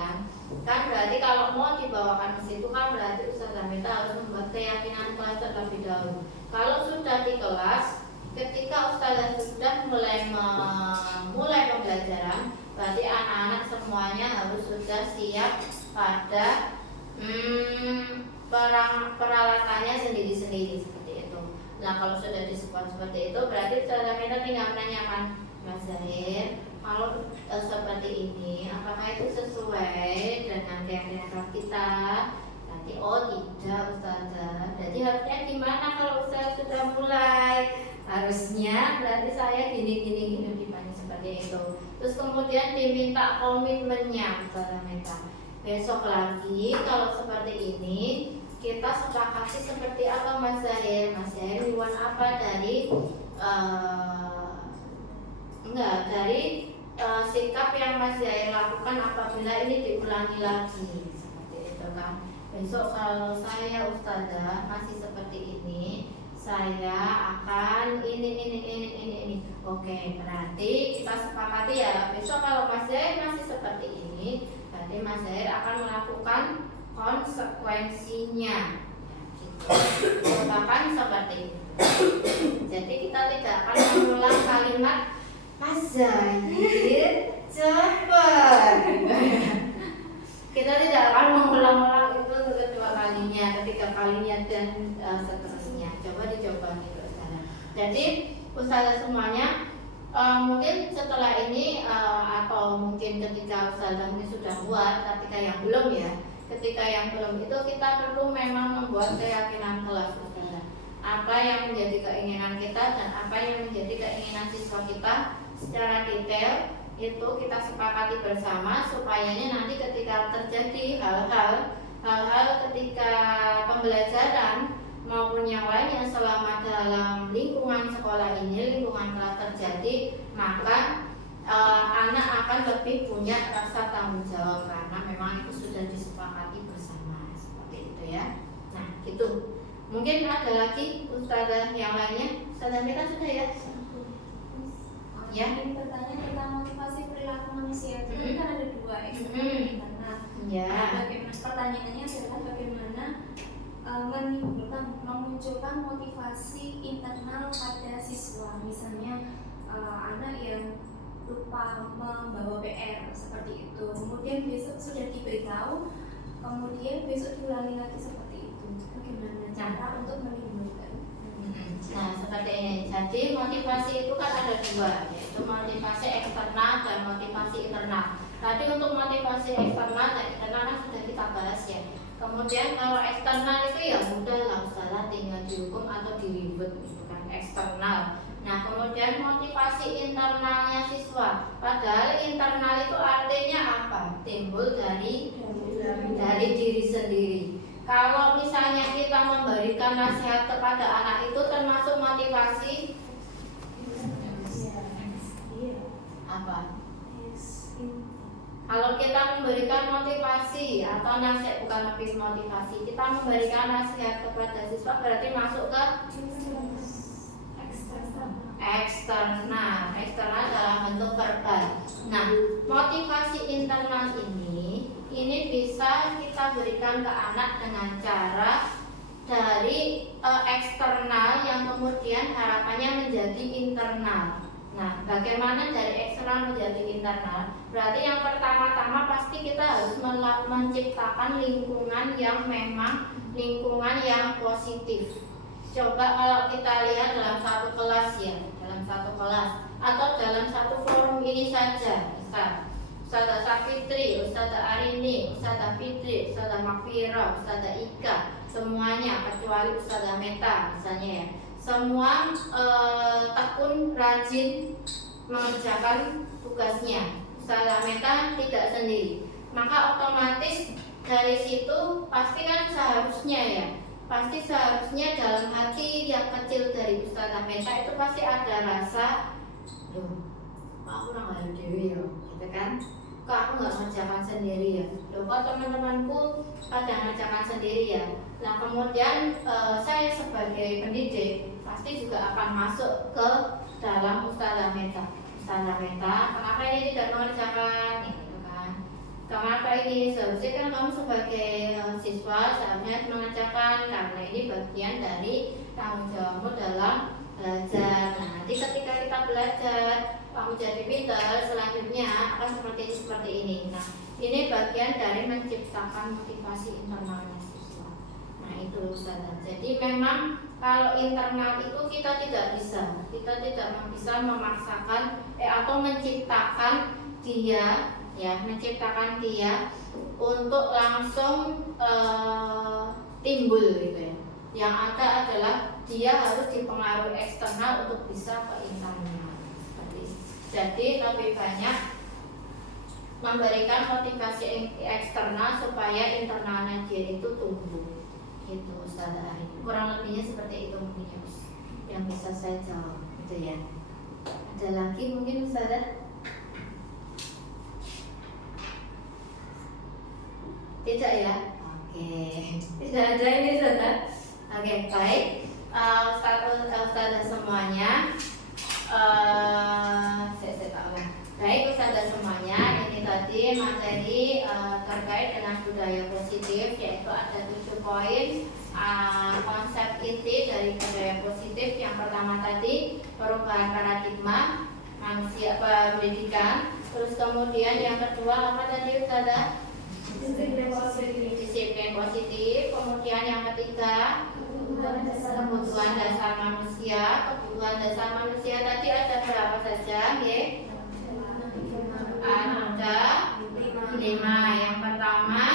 kan berarti kalau mau dibawakan ke situ kan berarti Ustazah Meta harus membuat keyakinan kelas terlebih dahulu. Kalau sudah di kelas, ketika Ustazah sudah mulai pembelajaran, berarti anak-anak semuanya harus sudah siap pada peralatannya sendiri-sendiri seperti itu. Nah kalau sudah disupport seperti itu, berarti Ustazah Meta tinggal menanyakan, Mas Zahir, kalau seperti ini, apakah itu sesuai dengan keyakinan kita? Nanti oh tidak Ustazah. Jadi harusnya gimana kalau Ustazah sudah mulai? Harusnya berarti saya gini dipanggil seperti itu. Terus kemudian diminta komitmennya Ustazah Meta. Besok lagi kalau seperti ini kita sepakati seperti apa Mas Zahir? Mas Zahir iwan apa dari sikap yang Mas Zahir lakukan apabila ini diulangi lagi seperti itu kan. Besok kalau saya Ustazah masih seperti ini, saya akan ini. Oke, berarti kita sepakati ya. Besok kalau Mas Zahir masih seperti ini, berarti Mas Zahir akan melakukan konsekuensinya. Bahkan seperti itu. Jadi kita tidak akan mengulang kalimat Mas Zahir cepat. Kita tidak akan mengulang-ulang itu untuk kedua kalinya, ketiga kalinya dan seterusnya. Coba dicoba gitu Ustazah. Jadi Ustazah semuanya mungkin setelah ini atau mungkin ketika Ustazah mungkin sudah buat, ketika yang belum ya, ketika yang belum itu kita perlu memang membuat keyakinan kelas Ustazah. Apa yang menjadi keinginan kita dan apa yang menjadi keinginan siswa kita secara detail itu kita sepakati bersama supaya nanti ketika terjadi hal-hal ketika pembelajaran maupun yang lain yang selama dalam lingkungan sekolah ini, lingkungan kelas terjadi, maka anak akan lebih punya rasa tanggung jawab karena memang itu sudah disepakati bersama seperti itu ya. Nah, gitu. Mungkin ada lagi Ustazah yang lainnya. Ustazah Mita sudah ya? Ya. Ini bertanya tentang motivasi perilaku manusia. Jadi kan ada dua, eksternal dan internal. Ya. Nah, bagaimana pertanyaannya adalah bagaimana memunculkan motivasi internal pada siswa. Misalnya anak yang lupa membawa PR seperti itu, kemudian besok sudah diberitahu, kemudian besok diulangi lagi seperti itu. Bagaimana cara untuk menimbulkan? Nah, seperti ini. Jadi motivasi itu kan ada dua, yaitu motivasi eksternal dan motivasi internal. Tadi untuk motivasi eksternal dan internal kan sudah kita bahas ya. Kemudian kalau eksternal itu ya mudah lah, Ustazah, tinggal dihukum atau diribet gitu kan, eksternal. Nah, kemudian motivasi internalnya siswa. Padahal internal itu artinya apa? Timbul dari diri sendiri. Kalau misalnya kita memberikan nasihat kepada anak itu termasuk motivasi apa? Kalau kita memberikan motivasi atau nasihat, bukan lebih motivasi, kita memberikan nasihat kepada siswa berarti masuk ke eksternal. Eksternal dalam bentuk verbal. Nah, motivasi internal ini bisa kita berikan ke anak dengan cara dari eksternal yang kemudian harapannya menjadi internal. Nah, bagaimana dari eksternal menjadi internal? Berarti yang pertama-tama pasti kita harus menciptakan lingkungan yang memang lingkungan yang positif. Coba kalau kita lihat dalam satu kelas ya, dalam satu kelas atau dalam satu forum ini saja, misal Ustazah Safitri, Ustazah Arini, Ustazah Fitri, Ustazah Makfira, Ustazah Ika, semuanya kecuali Ustazah Meta misalnya ya, semua tekun rajin mengerjakan tugasnya. Ustazah Meta tidak sendiri, maka otomatis dari situ pasti kan pasti seharusnya dalam hati yang kecil dari Ustazah Meta itu pasti ada rasa, loh, aku kurang ajar dewi ya, gitu kan? Kok aku nggak ngerjakan sendiri ya? Loh, kok teman-temanku pada ngerjakan sendiri ya? Nah, kemudian saya sebagai pendidik pasti juga akan masuk ke dalam Ustazah Meta. Ustazah Meta, kenapa ini tidak mengerjakan? Gitu kan? Kenapa ini? Seharusnya kan kamu sebagai siswa seharusnya mengerjakan, karena ini bagian dari tanggung jawabmu dalam belajar. Nah, nanti ketika kita belajar, kamu jadi pintar, selanjutnya akan seperti ini. Nah, ini bagian dari menciptakan motivasi internalnya siswa. Nah, itu Ustazah. Jadi memang kalau internal itu kita tidak bisa memaksakan atau menciptakan dia untuk langsung timbul gitu ya. Yang ada adalah dia harus dipengaruhi eksternal untuk bisa ke internal. Seperti itu. Jadi lebih banyak memberikan motivasi eksternal supaya internalnya dia itu tumbuh. Gitu Ustazah Arini. Kurang lebihnya seperti itu mungkin yang bisa saya jawab gitu ya. Ada lagi mungkin Ustazah? Tidak ya? Oke. Tidak ada ini Ustazah. Oke, baik. Ustazah semuanya. Saya tahu. Baik Ustazah semuanya, ini tadi materi terkait dengan budaya positif, yaitu ada 7 poin konsep inti dari budaya positif. Yang pertama tadi perubahan paradigma manusia pendidikan. Terus kemudian yang kedua apa tadi Ustazah? Disiplin positif. Kemudian yang ketiga kebutuhan dasar manusia. Kebutuhan dasar manusia tadi ada berapa saja? Ada 5. Yang pertama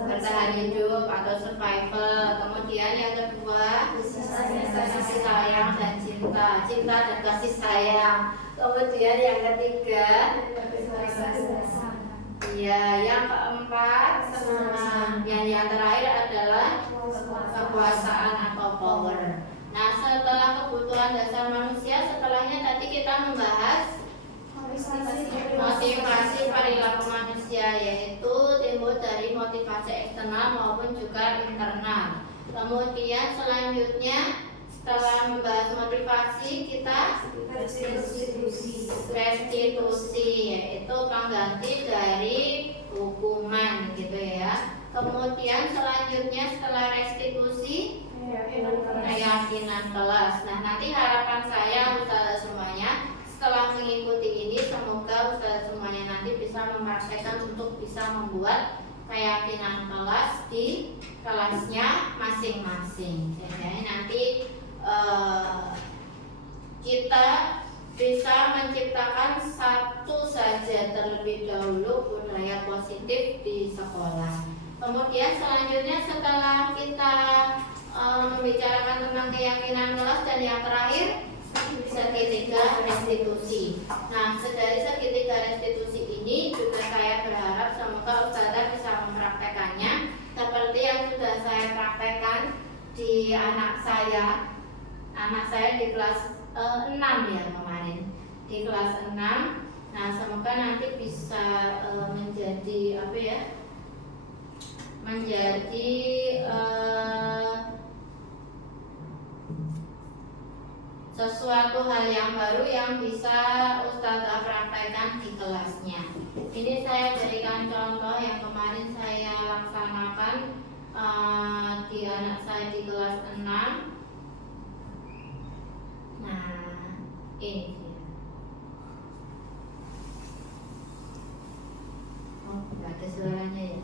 bertahan hidup atau survival. Kemudian yang kedua kasih sayang dan cinta dan kasih sayang. Kemudian yang ketiga ya, yang keempat senang. Yang terakhir adalah kekuasaan atau power. Nah, setelah kebutuhan dasar manusia, setelahnya tadi kita membahas Motivasi perilaku manusia yaitu timbul dari motivasi eksternal maupun juga internal. Kemudian selanjutnya setelah membahas motivasi kita restitusi, yaitu pengganti dari hukuman gitu ya. Kemudian selanjutnya setelah restitusi keyakinan kelas. Nah, nanti harapan saya ustazah semuanya setelah mengikuti ini, semoga ustazah semuanya nanti bisa mempraktekkan untuk bisa membuat keyakinan kelas di kelasnya masing-masing. Jadi nanti kita bisa menciptakan satu saja terlebih dahulu budaya positif di sekolah. Kemudian selanjutnya setelah kita membicarakan tentang keyakinan kelas dan yang terakhir segitiga restitusi. Nah, dari segitiga restitusi ini juga saya berharap semoga ustazah bisa mempraktekannya seperti yang sudah saya praktekkan di anak saya di kelas 6 ya kemarin, di kelas 6. Nah, semoga nanti bisa menjadi apa ya, menjadi sesuatu hal yang baru yang bisa ustazah praktekkan di kelasnya. Ini saya berikan contoh yang kemarin saya laksanakan di anak saya di kelas 6. Nah, ini dia. Oh, nggak ada suaranya ya.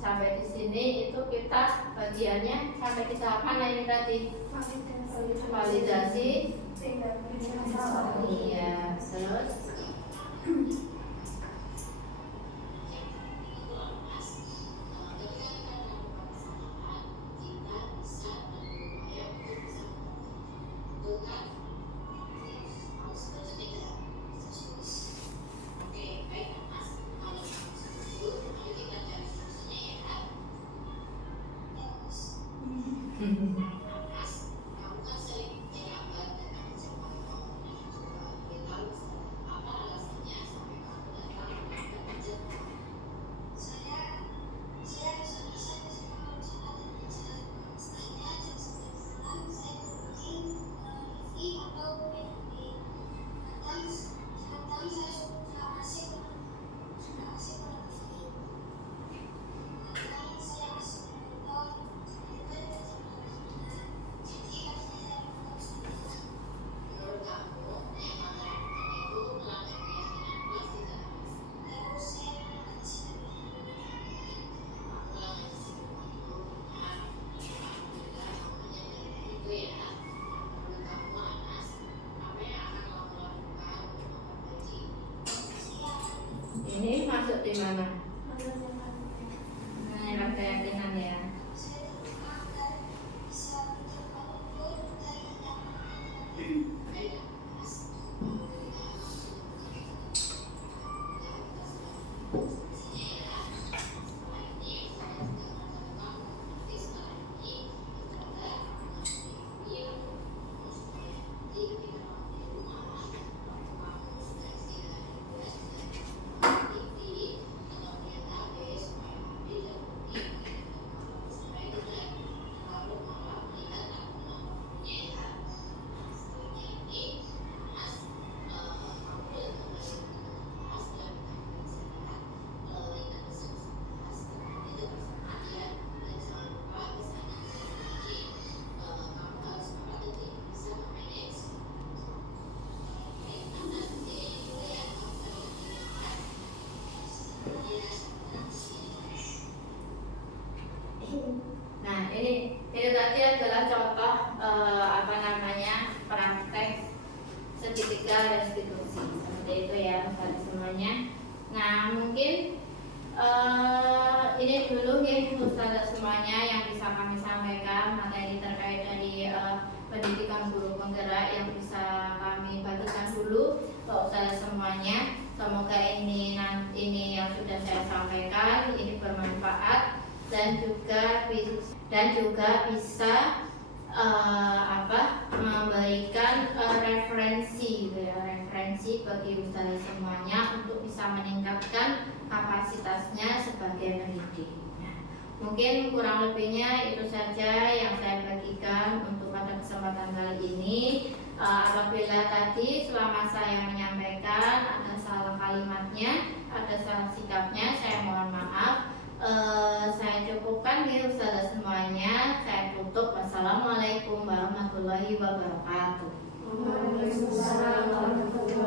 Sampai di sini itu kita bagiannya sampai kita apa ini tadi validasi. Iya, terus ini masuk di mana? Mengenai keyakinan ya. Nah, ini tadi adalah contoh praktek segitiga restitusi seperti itu ya semuanya. Nah, mungkin ini dulu ya Ustazah semuanya yang bisa kami sampaikan materi terkait dari pendidikan guru penggerak yang bisa kami bagikan dulu ke Ustazah semuanya. Semoga ini yang sudah saya sampaikan ini bermanfaat dan juga bisa memberikan referensi bagi Ustazah semuanya untuk bisa meningkatkan kapasitasnya sebagai pendidik. Nah, mungkin kurang lebihnya itu saja yang saya bagikan untuk pada kesempatan kali ini. Apabila tadi selama saya menyampaikan ada salah kalimatnya, ada salah sikapnya, saya mohon maaf. Saya cukupkan ya Ustazah semuanya. Saya tutup. Wassalamualaikum warahmatullahi wabarakatuh. Waalaikumsalam warahmatullahi wabarakatuh.